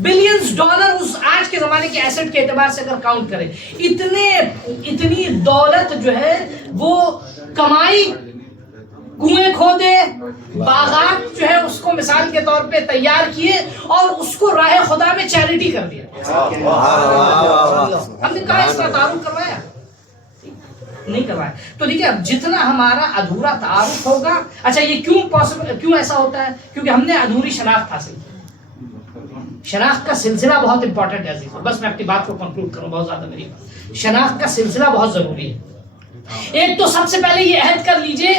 بلینز ڈالر اس آج کے زمانے کے ایسٹ کے اعتبار سے اگر کاؤنٹ کرے، اتنی دولت جو ہے وہ کمائی، کنویں کھودے، باغات جو ہے اس کو مثال کے طور پہ تیار کیے اور اس کو راہ خدا میں چیریٹی کر دیا. ہم نے کہا اس کا تعارف کروایا؟ نہیں کروایا. تو دیکھیے اب جتنا ہمارا ادھورا تعارف ہوگا. اچھا یہ کیوں ایسا ہوتا ہے؟ کیونکہ ہم نے ادھوری شناخت حاصل کی. شناخت کا سلسلہ بہت امپورٹنٹ ہے عزیزو. بس میں اپنی بات کو کنکلوڈ کروں، بہت زیادہ میری بات. شناخت کا سلسلہ بہت ضروری ہے. ایک تو سب سے پہلے یہ عہد کر لیجئے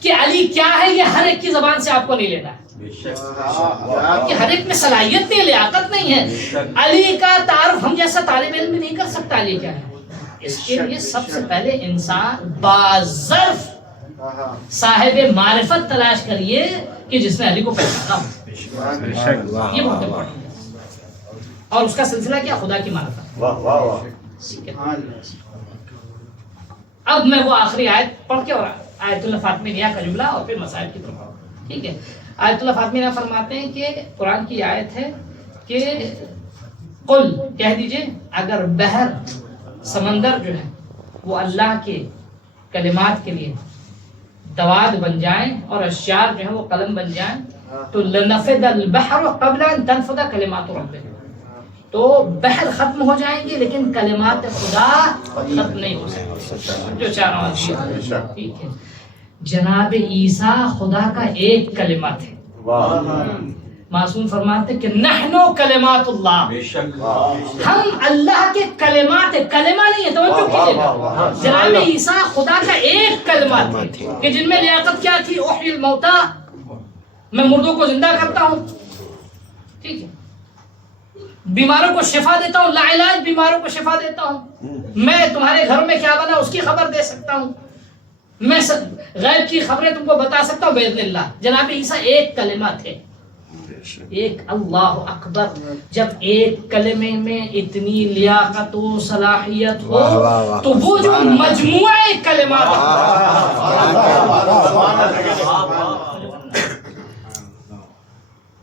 کہ علی کیا ہے یہ ہر ایک کی زبان سے آپ کو نہیں لینا ہے، کہ ہر ایک میں صلاحیت نہیں، لیاقت نہیں ہے. علی کا تعارف ہم جیسا طالب علم بھی نہیں کر سکتا علی کیا ہے. اس کے لیے سب سے پہلے انسان باظرف صاحب معرفت تلاش کریے کہ جس نے علی کو پہچانا ہو. یہ بہت امپورٹنٹ ہے. اور اس کا سلسلہ کیا؟ خدا کی معرفت. اب میں وہ آخری آیت پڑھ کے اور آیت اللہ فاطمیہ کا جملہ اور پھر مسائل کی طرف. ٹھیک ہے. آیت اللہ فاطمیہ فرماتے ہیں کہ قرآن کی آیت ہے کہ قل، کہہ دیجئے اگر بحر سمندر جو ہے وہ اللہ کے کلمات کے لیے دواد بن جائیں اور اشجار جو ہے وہ قلم بن جائیں تو لنفد البحر قبل ان تنفد کلمات ربہ. تو بحر ختم ہو جائیں گے لیکن کلمات خدا ختم نہیں ہو سکتے جو چاہ رہا ہوں. ٹھیک ہے. جناب عیسیٰ خدا کا ایک کلمہ تھے. معصوم فرماتے کہ نحنو کلمات اللہ، ہم اللہ کے کلمات. کلمہ نہیں ہے، توجہ کیجئے گا. جناب عیسیٰ خدا کا ایک کلمہ تھے کہ جن میں لیاقت کیا تھی؟ احیی الموتیٰ، میں مردوں کو زندہ کرتا ہوں. ٹھیک ہے. بیماروں کو شفا دیتا ہوں، لا علاج بیماروں کو شفا دیتا ہوں. میں تمہارے گھر میں کیا بنا اس کی خبر دے سکتا ہوں. میں غیب کی خبریں تم کو بتا سکتا ہوں باذن اللہ. جناب عیسیٰ ایک کلمہ تھے، ایک. اللہ اکبر. جب ایک کلمے میں اتنی لیاقت و صلاحیت ہو تو وہ جو مجموعہ کلمات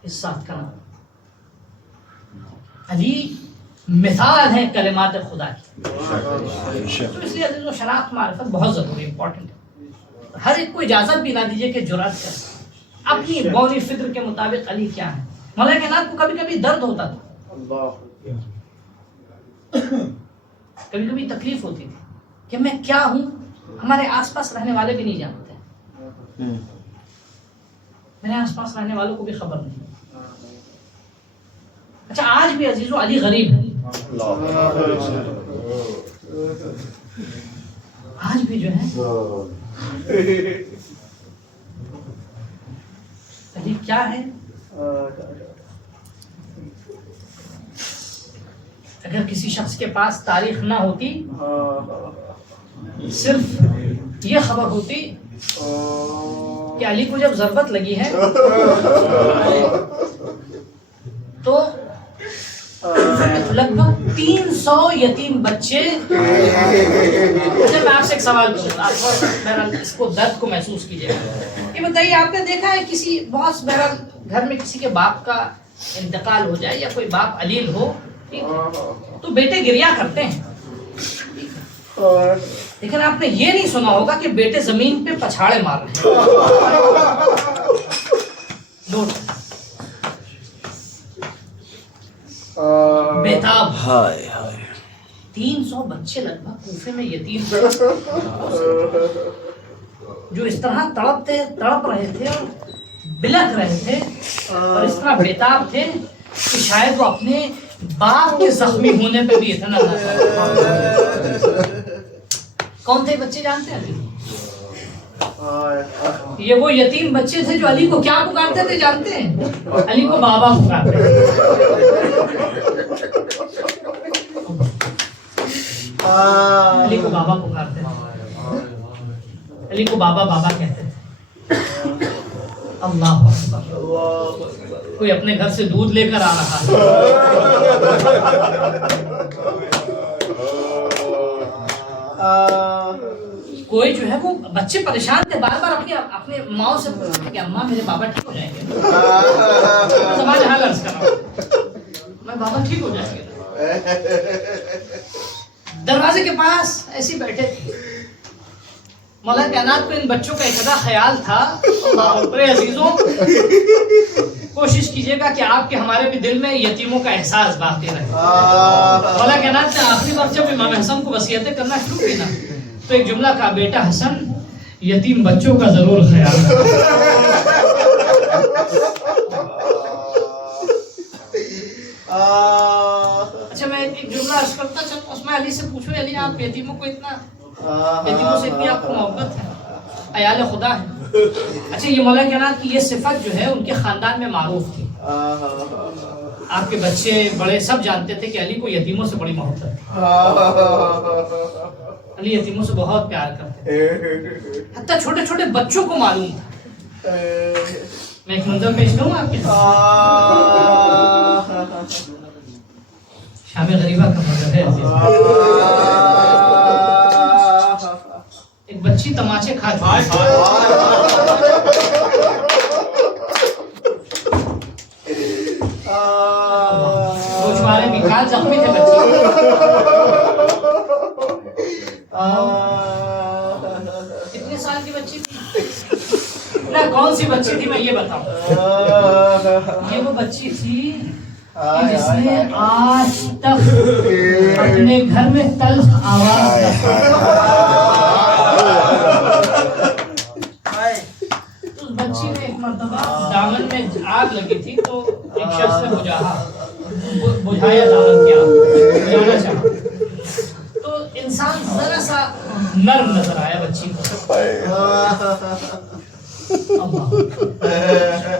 اس ساتھ کا نام علی مثال ہے کلمات خدا کی. تو اس لیے عزیز و شناخت معرفت بہت ضروری، امپورٹنٹ ہے. ہر ایک کو اجازت بھی نہ دیجیے کہ جرأت کرے اپنی بوری فکر کے مطابق علی کیا ہے. مولا کائنات کو کبھی کبھی درد ہوتا تھا، کبھی کبھی تکلیف ہوتی تھی کہ میں کیا ہوں. ہمارے آس پاس رہنے والے بھی نہیں جانتے، میرے آس پاس رہنے والوں کو بھی خبر نہیں. اچھا آج بھی عزیزو علی غریب ہے، آج بھی جو ہے علی کیا ہے. اگر کسی شخص کے پاس تاریخ نہ ہوتی، صرف یہ خبر ہوتی کہ علی کو جب ضرورت لگی ہے تو لگ بھگ 300 یتیم بچے. میں آپ سے ایک سوال کروں، آپ اس کو درد کو محسوس کیجیے. یہ بتائیے آپ نے دیکھا ہے کسی بہت بہرحال گھر میں کسی کے باپ کا انتقال ہو جائے یا کوئی باپ علیل ہو تو بیٹے گریا کرتے ہیں، لیکن آپ نے یہ نہیں سنا ہوگا کہ بیٹے زمین پہ پچھاڑے مار رہے ہیں. بیتاب 300 بچے لگ بھگ کوفے میں یتیم جو اس طرح تڑپ رہے تھے اور بلک رہے تھے اور اس طرح بیتاب تھے کہ شاید وہ اپنے باپ کے زخمی ہونے پہ بھی اتنا کون تھے بچے جانتے ہیں؟ یہ وہ یتیم بچے تھے جو علی کو کیا پکارتے تھے جانتے ہیں؟ علی کو بابا پکارتے تھے. علی کو بابا پکارتے تھے، علی کو بابا بابا کہتے تھے. اللہ اکبر. کوئی اپنے گھر سے دودھ لے کر آ رہا ہے، کوئی جو ہے وہ بچے پریشان تھے، بار بار اپنے ماؤں سے پوچھتے تھے کہ اماں میرے بابا ٹھیک ہو جائیں گے، میں زبان حال عرض کر رہا ہوں، میں بابا ٹھیک ہو جائیں گے. دروازے کے پاس ایسے بیٹھے تھے. مولا کائنات کو ان بچوں کا اتنا خیال تھا. اللہ اکبر. عزیزوں کوشش کیجئے گا کہ آپ کے ہمارے بھی دل میں یتیموں کا احساس باقی رہے. مولا کائنات نے آخری وقت جب امام حسن کو وصیتیں کرنا شروع کی نا تو ایک جملہ کہا، بیٹا حسن یتیم بچوں کا ضرور خیال رکھنا. اچھا میں ایک جملہ عرض کرتا چلوں، عثمان علی سے پوچھو علی آپ یتیموں سے اتنی آپ کو محبت ہے، عیال خدا ہے. اچھا یہ مولا کائنات کی یہ صفت جو ہے ان کے خاندان میں معروف تھی. آپ کے بچے بڑے سب جانتے تھے کہ علی کو یتیموں سے بڑی محبت ہے. علی یتیموں سے بہت پیار کرتے تھے، حتیٰ چھوٹے چھوٹے بچوں کو معلوم تھا. میں ایک منظر پیش کروں آپ کے شام غریبہ کا منظر ہے. ایک بچی تماچے کھا چکی، گوشوارے نکال زخمی تھے بچی. کتنے سال کی بچی تھی؟ نہ کون سی بچی تھی میں یہ بتاؤں. یہ وہ بچی تھی جس نے آج تک اپنے گھر میں تلخ آواز اس بچی نے ایک مرتبہ دامن میں آگ لگی تھی تو ایک شخص نے بجھایا دامن کی آگ بجھانا چاہا تو انسان ذرا سا نرم نظر آیا بچی کو.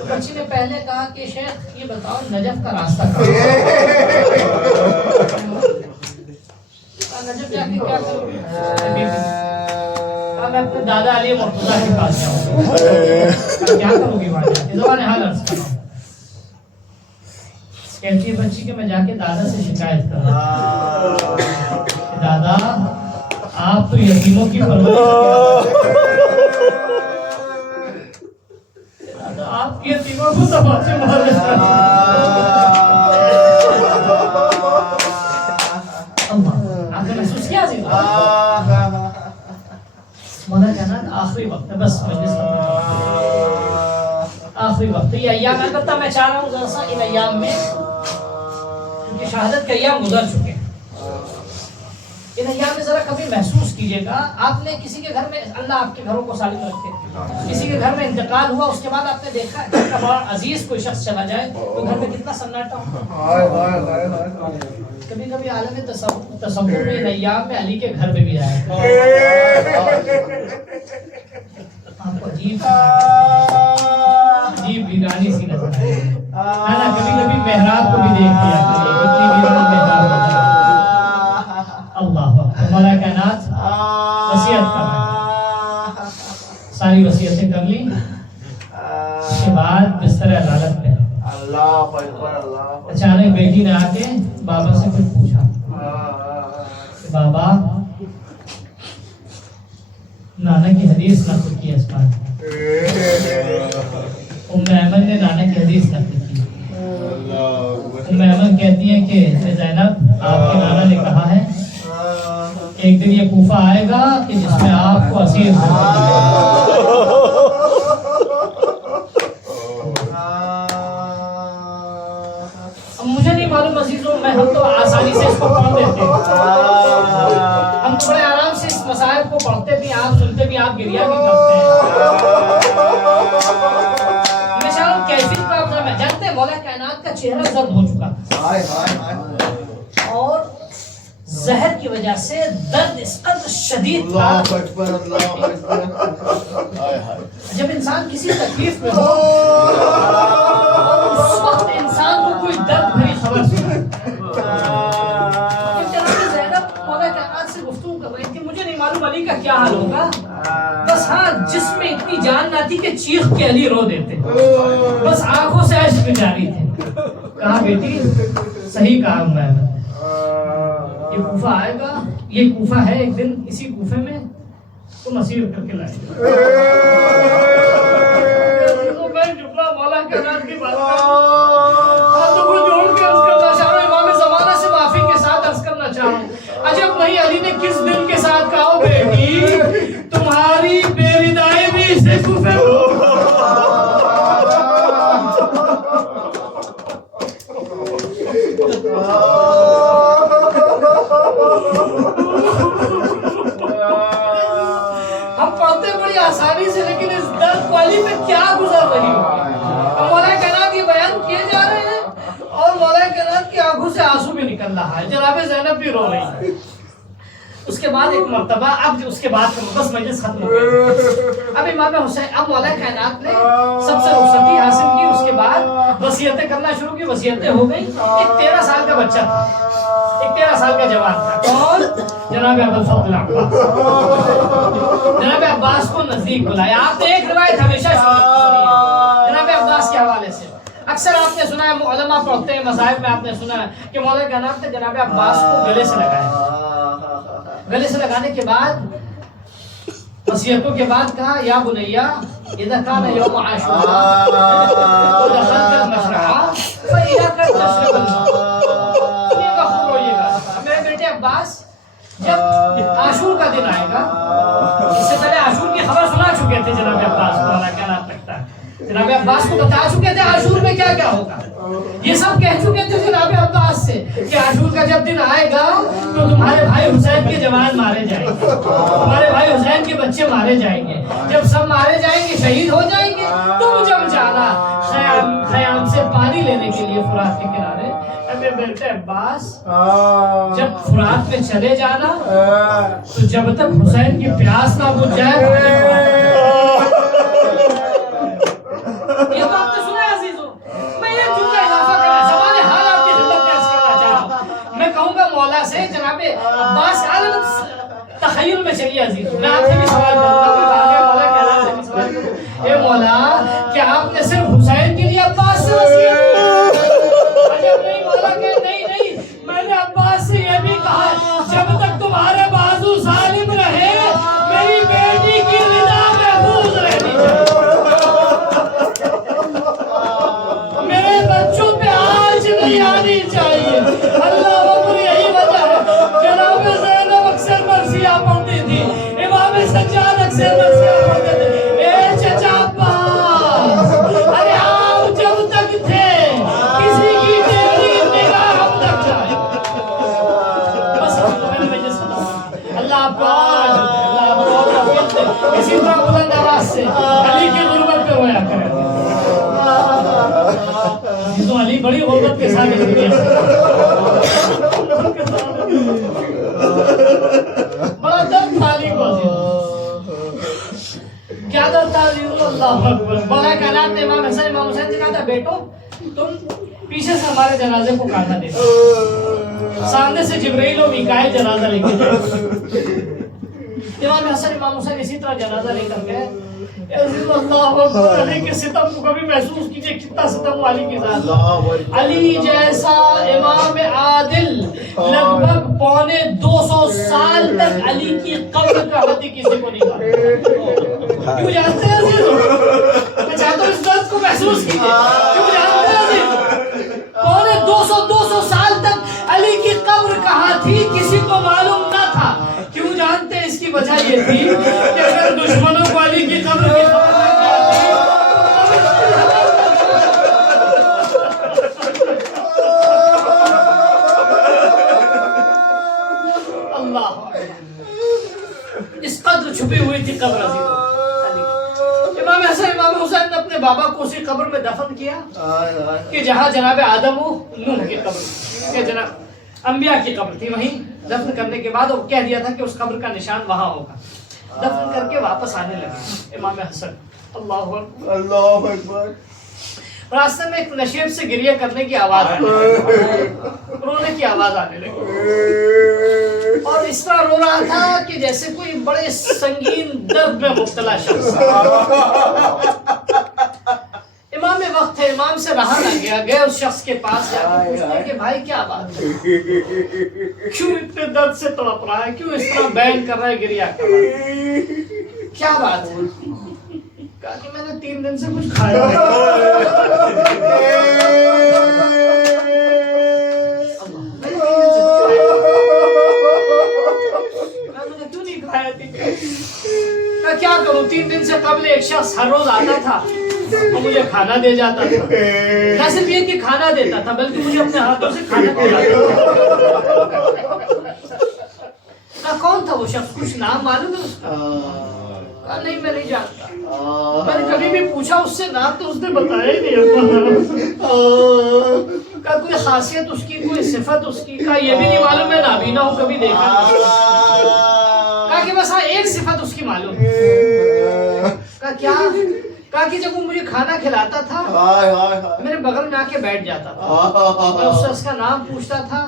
بچی نے پہلے کہا کہ شیخ یہ بتاؤ نجف کا راستہ کہاں ہے؟ نجف جا کے کیا کروں؟ میں اپنے دادا علی مرتضیٰ کے پاس جاؤں. کیا کروں گی وہاں جا کے؟ زبان حال عرض کر رہا ہوں. کہتی ہے بچی کہ میں جا کے دادا سے شکایت کر رہا ہوں، دادا آپ تو یتیموں کی پرورش، آپ کی یتیموں کو تماچے مار رہے ہیں. آپ نے محسوس کیا جی؟ مولا کائنات آخری وقت ہے، بس مجلس آخری وقت ہے. یہ ایام البتہ میں چاہ رہا ہوں ذرا سا ان ایام میں، کیونکہ شہادت کے ایام گزر چکے ہیں، ان ایام میں ذرا کبھی محسوس کیجئے گا. آپ نے کسی کے گھر میں، اللہ آپ کے گھروں کو سالم رکھے، کسی کے گھر میں انتقال ہوا اس کے بعد آپ نے دیکھا کہ بڑا عزیز کوئی شخص چلا جائے تو گھر میں کتنا سناٹا ہو. کبھی کبھی عالم تصور میں ان ایام میں علی کے گھر میں بھی آیا آپ کو عجیب ویرانی سی نظر آئی. کبھی کبھی محراب کو بھی دیکھ لیا کریے، اتنی ویران محراب ہوتا ہے. اللہ مولا کائنات وصیت کر رہے ہیں، ساری وصیتیں کر لی، اس کے بعد بستر عدالت میں اچانک بیٹی نے آ کے بابا سے پھر پوچھا کہ بابا نانا کی حدیث نقل کی اسمان. ام ایمن نے نانا کی حدیث نقل کی. ام ایمن کہتی ہیں کہ زینب آپ کے نانا نے کہا ہے ایک دن یہ کوفہ آئے گا کہ جس میں آپ کو اسیر مجھے نہیں معلوم عزیزوں، ہم تو آسانی سے اس کو پڑھ دیتے ہیں، ہم بڑے آرام سے اس مصائب کو پڑھتے بھی، آپ سنتے بھی، آپ گریہ بھی کرتے ہیں. مثال کیفیت پر آپ جانتے ہیں مولا کائنات کا چہرہ زرد ہو چکا اور زہر کی وجہ سے درد اس قدر شدید تھا. جب انسان کسی تکلیف میں ہو اس وقت انسان کو کوئی درد بھری خبر سنائے. زینب مولا کائنات سے گفتگو کر رہی تھی، مجھے نہیں معلوم علی کا کیا حال ہوگا، بس ہاں جس میں اتنی جان نہ تھی کہ چیخ کے علی رو دیتے، بس آنکھوں سے اشک جاری تھے. کہا بیٹی صحیح کہا میں، یہ کوفہ آئے گا یہ کوفہ ہے، ایک دن اسی کوفے میں تو مسیر کر کے لائے. میں جملہ مولا کائنات کی بات ہاتھوں کو جوڑ کے عرض کرنا چاہ رہا ہوں، امام زمانہ سے معافی کے ساتھ عرض کرنا چاہ رہا ہوں. عجب نہیں علی نے کس دل کے ساتھ کہا بیٹی تمہاری بے ودائی بھی اسے کوفے ہم پڑھتے بڑی آسانی سے، لیکن اس درد والی پہ کیا گزر رہی ہوگی. ہم مولا کائنات یہ بیان کیے جا رہے ہیں اور مولا کائنات کی آنکھوں سے آنسو بھی نکل رہا ہے، جناب زینب بھی رو رہی ہے. اس کے بعد ایک مرتبہ اب اس کے بعد بس مجلس ختم ہو گئی. اب امام حسین، اب مولا کائنات نے سب سے رخصتی حاصل کی. اس کے بعد وصیتیں کرنا شروع کی. وصیتیں ہو گئی. ایک 13 سال کا بچہ تھا، ایک 13 سال کا جوان تھا. کون؟ جناب ابوالفضل عباس. جناب عباس کو نزدیک بلایا. آپ نے ایک روایت ہمیشہ سنی ہے جناب عباس کے حوالے سے. اکثر آپ نے سنا ہے، علماء پڑھتے ہیں مذاہب میں، آپ نے سنا ہے کہ مولا کائنات نے جناب عباس کو گلے سے لگایا. گلے سے لگانے کے بعد وصیتوں کے بعد کہا یا بنیا اذا کان یوم عاشوراء ودخلت المشرع فإياك تشرب الماء. میرے بیٹے عباس، جب عاشور کا دن آئے گا، اس سے پہلے عاشور کی خبر سنا چکے تھے جناب عباس کو، مولا کائنات لگتا ہے جناب عباس کو بتا چکے تھے عاشور میں کیا کیا ہوگا. یہ سب کہہ چکے تھے جناب عباس سے کہ عاشور کا جب دن آئے گا تو تمہارے بھائی حسین کے جوان مارے جائیں گے، تمہارے بھائی حسین کے بچے مارے جائیں گے. جب سب مارے جائیں گے، شہید ہو جائیں گے، تم جب جانا خیام سے پانی لینے کے لیے فرات کے کنارے. میرے بیٹے عباس، جب فرات میں چلے جانا تو جب تک حسین کی پیاس نہ بجھ جائے. یہ تو آپ نے سنا ہے عزیزوں. میں یہ جملہ اضافہ کرنا، زبان حال آپ کی خدمت میں عرض کرنا چاہ رہا ہوں. میں کہوں گا مولا سے جناب عباس عالم تخیل میں چلیے عزیزوں. میں آپ سے بھی سوال کروں گا، مولا کائنات سے بھی سوال کروں، اے مولا کیا آپ نے صرف حسین کے لیے عباس سے وصیت کی؟ عجب نہیں، مولا کہ نہیں، میں نے عباس سے یہ بھی کہا جب تک تمہارے بازو سالم رہے میری بیٹی کی رضا محفوظ رہنی چاہیے. بچوں پہ آج نہیں آنی چاہیے. اللہ اکبر. یہی وجہ ہے جناب زینب اکثر مرثیہ پڑھتی تھی، امام سجاد اکثر مرثیہ پڑھتے تھے. اے چچا عباس، ارے آپ جب تک تھے کسی کی تیری نگاہ ہم تک جائے. بس اللہ آپ کو اسی طرح بلند آواز سے علی کی غربت پہ رویا کریں. تو علی بڑی غربت کے ساتھ بڑا درد تھا علی کو. کیا درد تھا علی کو؟ اللہ اکبر. مولا کائنات نے امام حسن امام حسین سے کہا تھا بیٹو تم پیچھے سے ہمارے جنازے کو کاٹا دینا، سامنے سے جبرائیل و میکائیل جنازہ لے کے جائے. امام حسن امام حسین اسی طرح جنازہ لے کر گئے. اللہ اکبر. علی کے ستم کو کبھی محسوس کیجئے کتنا ستم علی کی ذات. علی جیسا امام عادل لگ بھگ 250 سال تک علی کی قبر کا حدی کسی کو نہیں ملا. کیوں جانتے ہیں عزیزوں؟ میں چاہتا ہوں اس درد کو محسوس کیجئے. کیوں جانتے ہیں عزیزوں؟ 200 سال تک علی کی قبر کہاں تھی کسی کو معلوم نہ تھا. کیوں جانتے ہیں؟ اس کی وجہ یہ تھی کہ اگر دشمنوں کو علی کی قبر کی خبر اللہ اس قدر چھپی ہوئی تھی قبر عزیز. امام حسن امام حسین نے اپنے بابا کو اسی قبر میں دفن کیا کہ جہاں جناب آدم و نوح کی قبر، کہ جناب انبیاء کی قبر تھی، وہیں دفن کرنے کے بعد وہ کہہ دیا تھا کہ اس قبر کا نشان وہاں ہوگا. دفن کر کے واپس آنے لگے امام حسن. اللہ اکبر. اللہ اکبر. راستے میں ایک نشیب سے گریہ کرنے کی آواز آنے لگی، رونے کی آواز آنے لگی، اور اس طرح رو رہا تھا کہ جیسے کوئی بڑے سنگین درد میں مبتلا شخص. امام وقت تھے امام سے رہا نہ گیا، گئے اس شخص کے پاس جا کے پوچھتے کہ بھائی کیا بات ہے، کیوں اتنے درد سے تڑپ رہا ہے، کیوں اس طرح بین کر رہا ہے، گریا کر رہا ہے، کیا بات ہے؟ کہا کہ میں نے 3 دن سے کچھ کھایا نہیں۔ کیوں نہیں کھایا تھی؟ میں کیا کروں، 3 دن سے قبل ایک شخص ہر روز آتا تھا اور مجھے کھانا دے جاتا تھا، نہ صرف یہ کہ کھانا دیتا تھا بلکہ مجھے اپنے ہاتھوں سے کھانا کھلاتا تھا۔ کون تھا وہ شخص، کچھ نام معلوم ہے اس کا؟ کہا نہیں میں نہیں جانتا، میں نے کبھی بھی پوچھا اس سے نام تو اس نے بتایا ہی نہیں۔ کہا کوئی خاصیت اس کی، کوئی صفت اس کی؟ کہا یہ بھی نہیں معلوم، میں نابینا ہوں کبھی دیکھا نہیں۔ کہا کہ بس ہاں ایک صفت اس کی معلوم ہے۔ کہا کیا؟ کہا کہ جب وہ مجھے کھانا کھلاتا تھا میرے بغل میں آ کے بیٹھ جاتا تھا، میں اس شخص کا نام پوچھتا تھا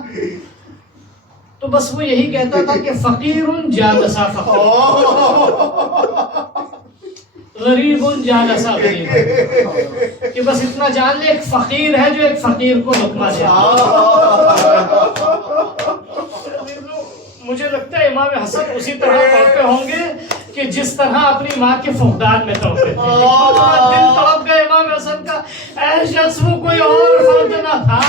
تو بس وہ یہی کہتا تھا کہ فقیر جالسا فقیر، غریب جالسا غریب، کہ بس اتنا جان لے ایک فقیر ہے جو ایک فقیر کو لقمہ دے۔ مجھے لگتا ہے امام حسن اسی طرح تڑپے ہوں گے کہ جس طرح اپنی ماں کے فقدان میں تڑپے تھے۔ دل تڑپ گئے امام حسن کا، اے شخص وہ کوئی اور فرد نہ تھا،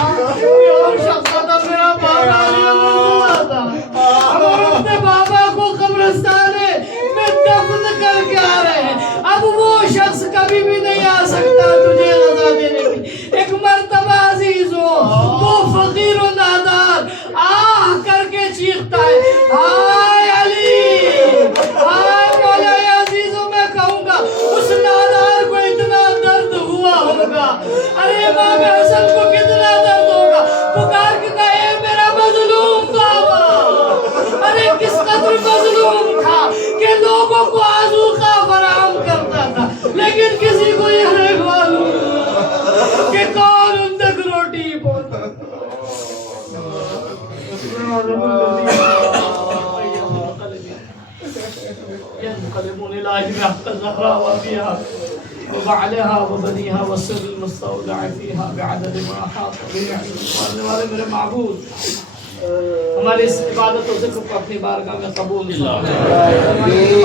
کوئی اور شخص تھا، میرا بابا علی اللہ تھا۔ ہم اپنے بابا کو قبرستان میں دفن کر کے آ رہے ہیں، اب وہ شخص کبھی بھی نہیں آ سکتا تجھے غذا دینے کی۔ ایک مرتبہ عزیزو وہ فقیر و نادار آہ کر کے چیختا ہے، ہائے علی، ہائے مولا عزیزو، میں کہوں گا اس نادار کو اتنا درد ہوا ہوگا، ارے امام حسن کو کتنا درد ہوگا، پکار کے کہا اے میرا مظلوم بابا، ارے کس قدر مظلوم تھا کہ لوگوں کو آذوقہ فراہم کرتا تھا لیکن کسی کو یہ نہیں معلوم کہ کون ان تک روٹی پہنچا۔ ينقلبون إلى أهلها الزهراء وفيها وبعلها وبنيها والسر المستودع فيها بعدد ما أحاط به علمه۔ والے میرے معبود ہماری اس عبادت و ذکر کو اپنی بارگاہ میں قبول فرما۔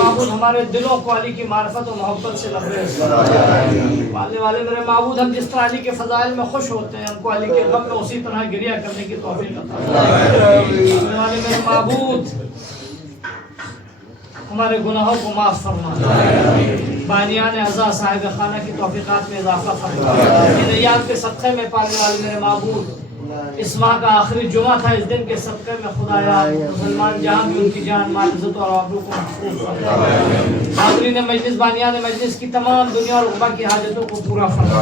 معبود ہمارے دلوں کو علی کی معرفت و محبت سے لبریز فرما۔ والے میرے معبود ہم جس طرح علی کے فضائل میں خوش ہوتے ہیں ہم کو علی کے غم میں اسی طرح گریہ کرنے کی توفیق عطا فرما۔ والے میرے معبود ہمارے گناہوں کو معاف فرما، بانیان اعضاء صاحب خانہ کی توفیقات میں اضافہ فرما۔ ان ایام کے صدقے میں پانے والے میرے معبود اس ماہ کا آخری جمعہ تھا، اس دن کے صدقے میں خدایا مسلمان جہاں بھی ان کی جان مال عزت اور آبرو کو محفوظ فرما۔ حاضرین مجلس بانیان مجلس کی تمام دنیا اور عقبہ کی حاجتوں کو پورا فرما،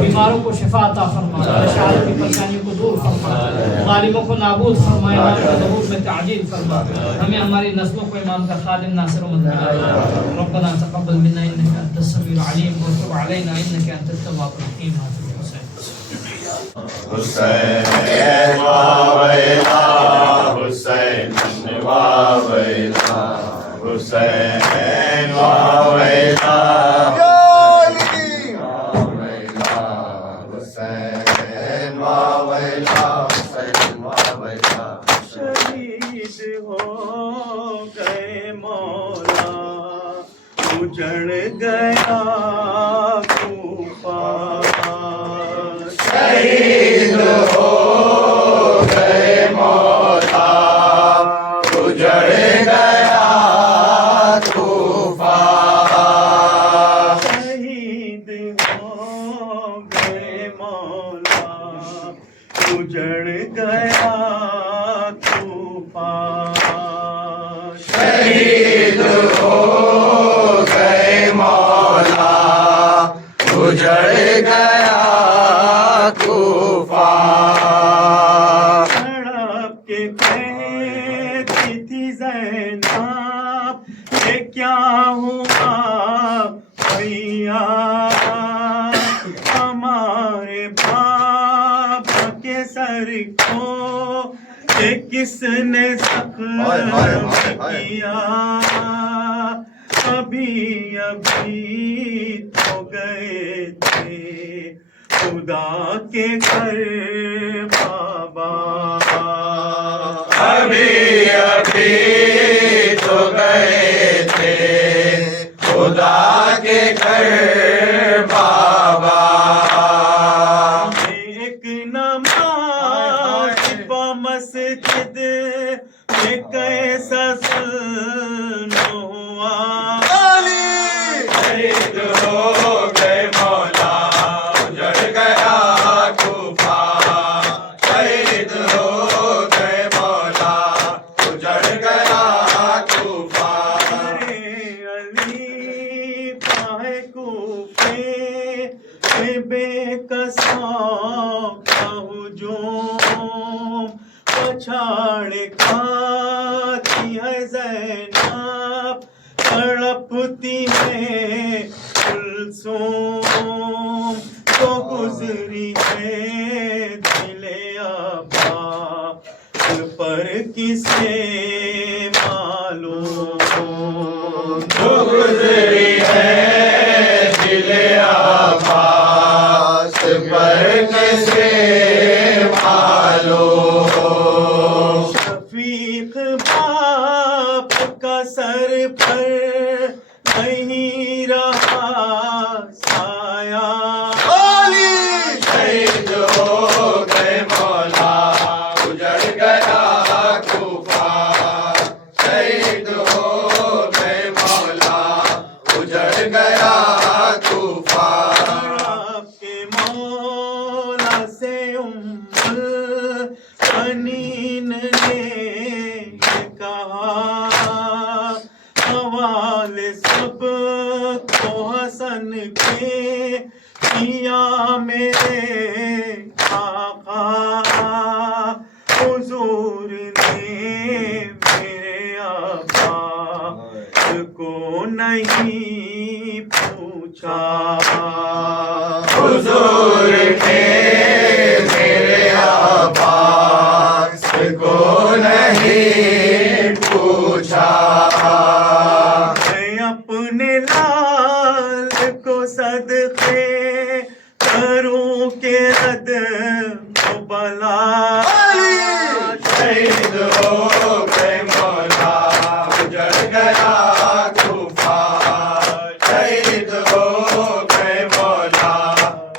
بیماروں کو شفا عطا فرما، شہادت کی پریشانیوں کو دور فرما، ظالموں کو نابود فرما، امام کے ظہور میں تعجیل فرما، ہمیں ہماری نسلوں کو امام کا خادم ناصر و مدد بنا۔ ربنا تقبل منا انك انت السميع العليم وتب علينا انك انت التواب الرحيم۔ حسین واویلا حسین واویلا حسین واویلا حسین واویلا حسین واویلا۔ شہید ہو گئے مولا، اجڑ گیا کوفہ، شہید ہو گئے مولا، اجڑ گیا کوفہ، شہید ہو گئے مولا، اجڑ گیا کوفہ، شہید ہو گئے مولا، اجڑ گیا کوفہ۔ تڑپ کے کہتی تھی زینب یہ کیا ہوا بھیا، ہمارے بابا کے سر کو یہ کس نے زخم کیا، ابھی ابھی تو گئے تھے خدا کے گھر بابا ابھی ابھی تو گئے تھے خدا کے گھر بابا ایک نماز با مسجد میں کیسا ظلم ہوا شہید ہو گئے مولا اجڑ گیا کوفہ شہید ہو گئے مولا اجڑ گیا کوفہ علی پائے کوفے میں بے کساں کا ہجوم پچھاڑ کھاتی ہے زینب تڑپتی ہے کلثوم تو گزری ہے دل عباس پر کسے معلوم تو گزری ہے دل عباس پر کسے معلوم شفیق باپ کا سر پر نہیں رہا سایہ شہید ہو گئے مولا اجڑ گیا کوفہ شہید ہو گئے مولا اجڑ گیا کوفہ آپ کے مولا سے البنین نے یہ کہا حوالے سب کو حسن کے کیا میرے آقا حضور نے میرے عباس کو نہیں پوچھا حضور نے میرے عباس کو نہیں پوچھا میں اپنے لال کو صدقے کروں کہ رد و بلا شہید ہو گئے مولا اجڑ گیا کوفہ شہید ہو گئے مولا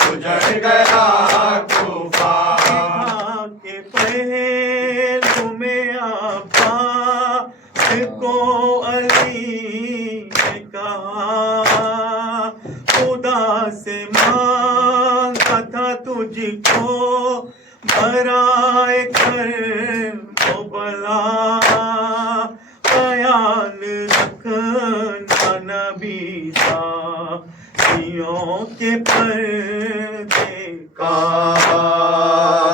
اجڑ گیا کوفہ کے پہلو میں عباس کو علی نے کہا خدا سے مانگا تھا تجھ کو برائے کر و بلا خیال رکھنا نبی ساتھیوں کے پردے کا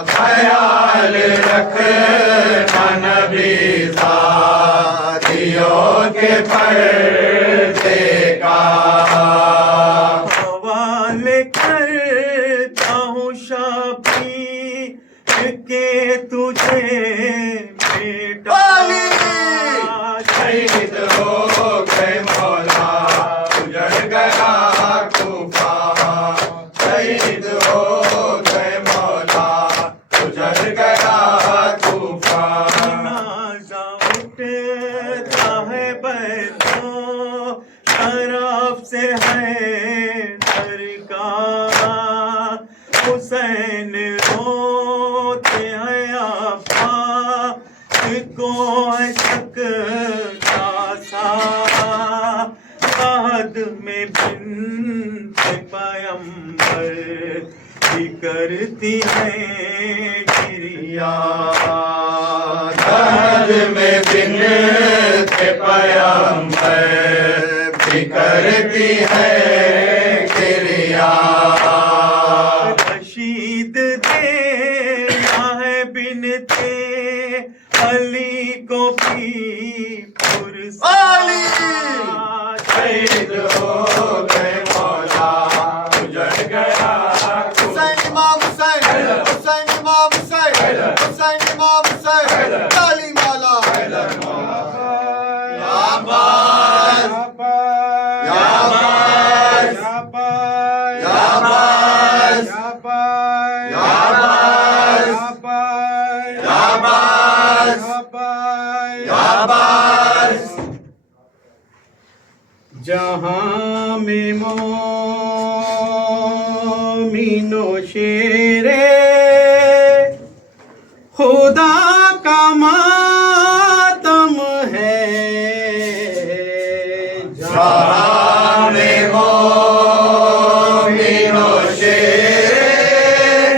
خیال رکھنا نبی ذاتیوں کے پردے کا حوالے کرتا ہوں شبی کہ تجھے بیٹا شہید ہو گئے مولا اجڑ گیا کوفہ شہید ہو گئے مولا اجڑ گیا کوفہ جنازہ اٹھتا ہے بیتوں طرف سے ہے درگاہ حسین روتے ہیں عباس کو ہے شک کا سا عہد میں بنت پیمبر بھی کرتی ہے گریا عہد میں بنت پیمبر بھی کرتی ہے گریا رشید دینا ہے بنتے علی کو بھی پرساد شہید ہو گئے مولا اجڑ گیا حسین امام حسین حسین امام حسین حسین امام حسین تعلیم والا یا عباس یا عباس جہاں میں مومن و شیر خدا کا ماتم ہے جہاں میں مومن و شیر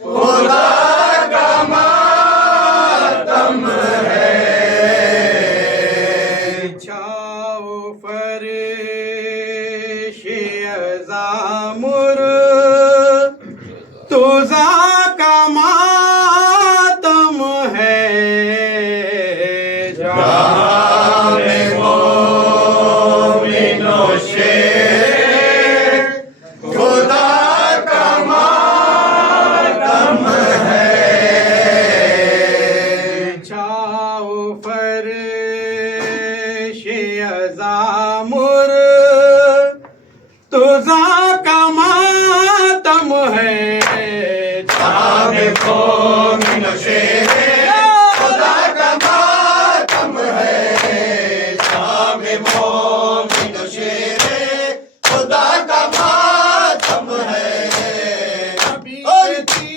خدا کا ماتم ہے چھاؤ فرش ازامر توزا کا ماتم ہے جہاں میں مومن و شیر خدا کا ماتم ہے چھاؤ فرش ازامر توزا کا ماتم ہے جہاں میں مومن و شیر خدا کا ماتم ہے جہاں میں مومن و شیر خدا کا ماتم ہے نبی کی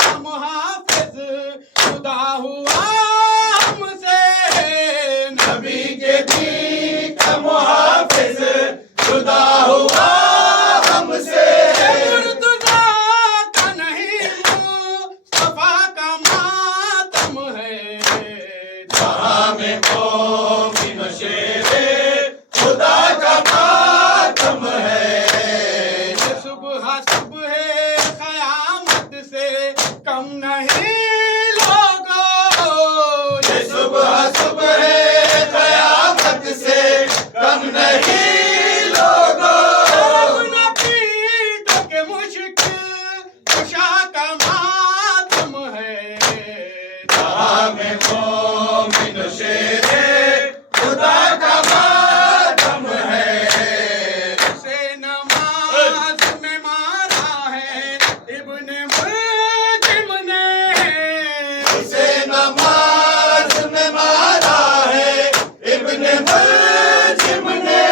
کا محافظ خدا ہوا ہم سے نبی کے دین کا محافظ خدا ہوا ہم سے مرتضیٰ کا نہیں مصطفیٰ کا ماتم ہے جہاں میں مومن و شیر خدا کا ماتم ہے صبح صبح قیامت سے کم نہیں لوگوں یہ صبح صبح قیامت سے کم نہیں لوگوں پیٹوں کے مشکل کشا کا ماتم ہے جہاں میں مومن و شیر خدا کا ماتم ہے اسے نماز میں مارا ہے ابن ملجم نے اسے نماز میں مارا ہے ابن ملجم نے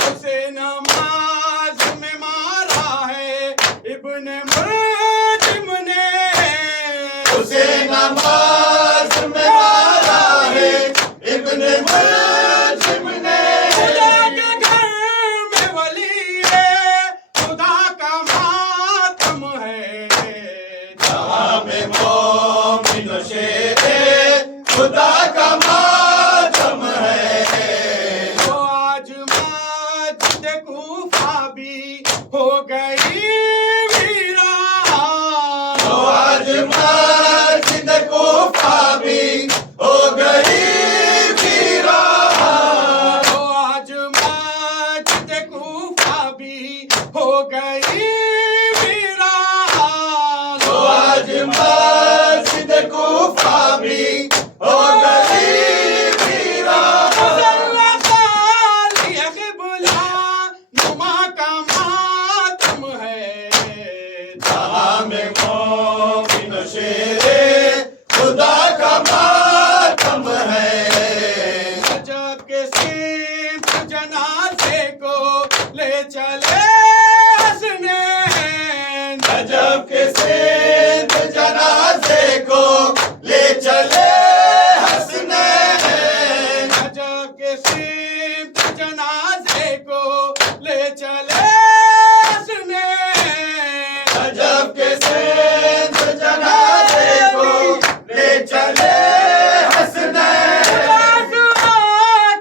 اسے نماز میں مارا ہے ابن ملجم نے اسے نماز میں مارا ہے ابن ملجم نے خدا کے گھر میں ولی خدا کا ماتم ہے جہاں میں مومن و شیر خدا کا ماتم ہے تو آج مسجد کوفہ بھی ہو گئی ویران تو آج مسجد کوفہ بھی ہو گئی ویران تو آج مسجد کوفہ بھی ہو گئی ویران تو آج مسجد کوفہ بھی ہو گئی ویران صلی قبلہ نما کا ماتم ہے جہاں میں مومن و شیر خدا کا ماتم ہے جب کے سمت جنازے کو لے چلے حسنین نجف کے سینت جنازے کو لے چلے حسنین جب کے سمت جنازے کو لے چلے حسنین نجف کے سینت جنازے کو لے چلے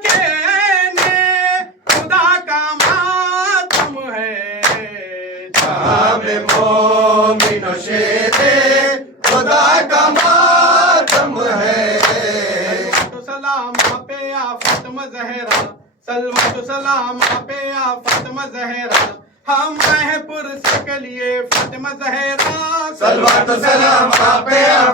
حسنین خدا کا ماتم ہے جہاں میں مومن و شیر خدا کا ماتم ہے تو سلام پہ آ فاطمہ زہرا سلوات سلام پہ آ فاطمہ زہرا ہم مہ پور کے لیے فاطمہ زہرا سلوات سلام آپ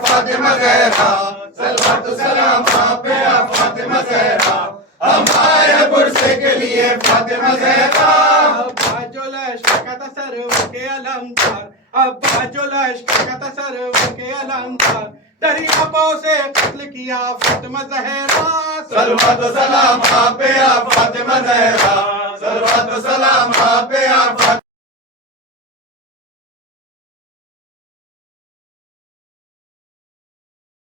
فاطمہ زہرا سلوات سلام آپ فاطمہ زہرا ہمارے برسے کے لیے فاطمہ زہرا ابا جو لشکر کا تصرف کے علم تھا ابا جو لشکر کا تصرف کے علم تھا دریاپوں سے قتل کیا فاطمہ زہرا صلوات و سلام آپ پہ یا فاطمہ زہرا صلوات و سلام آپ پہ یا فاطمہ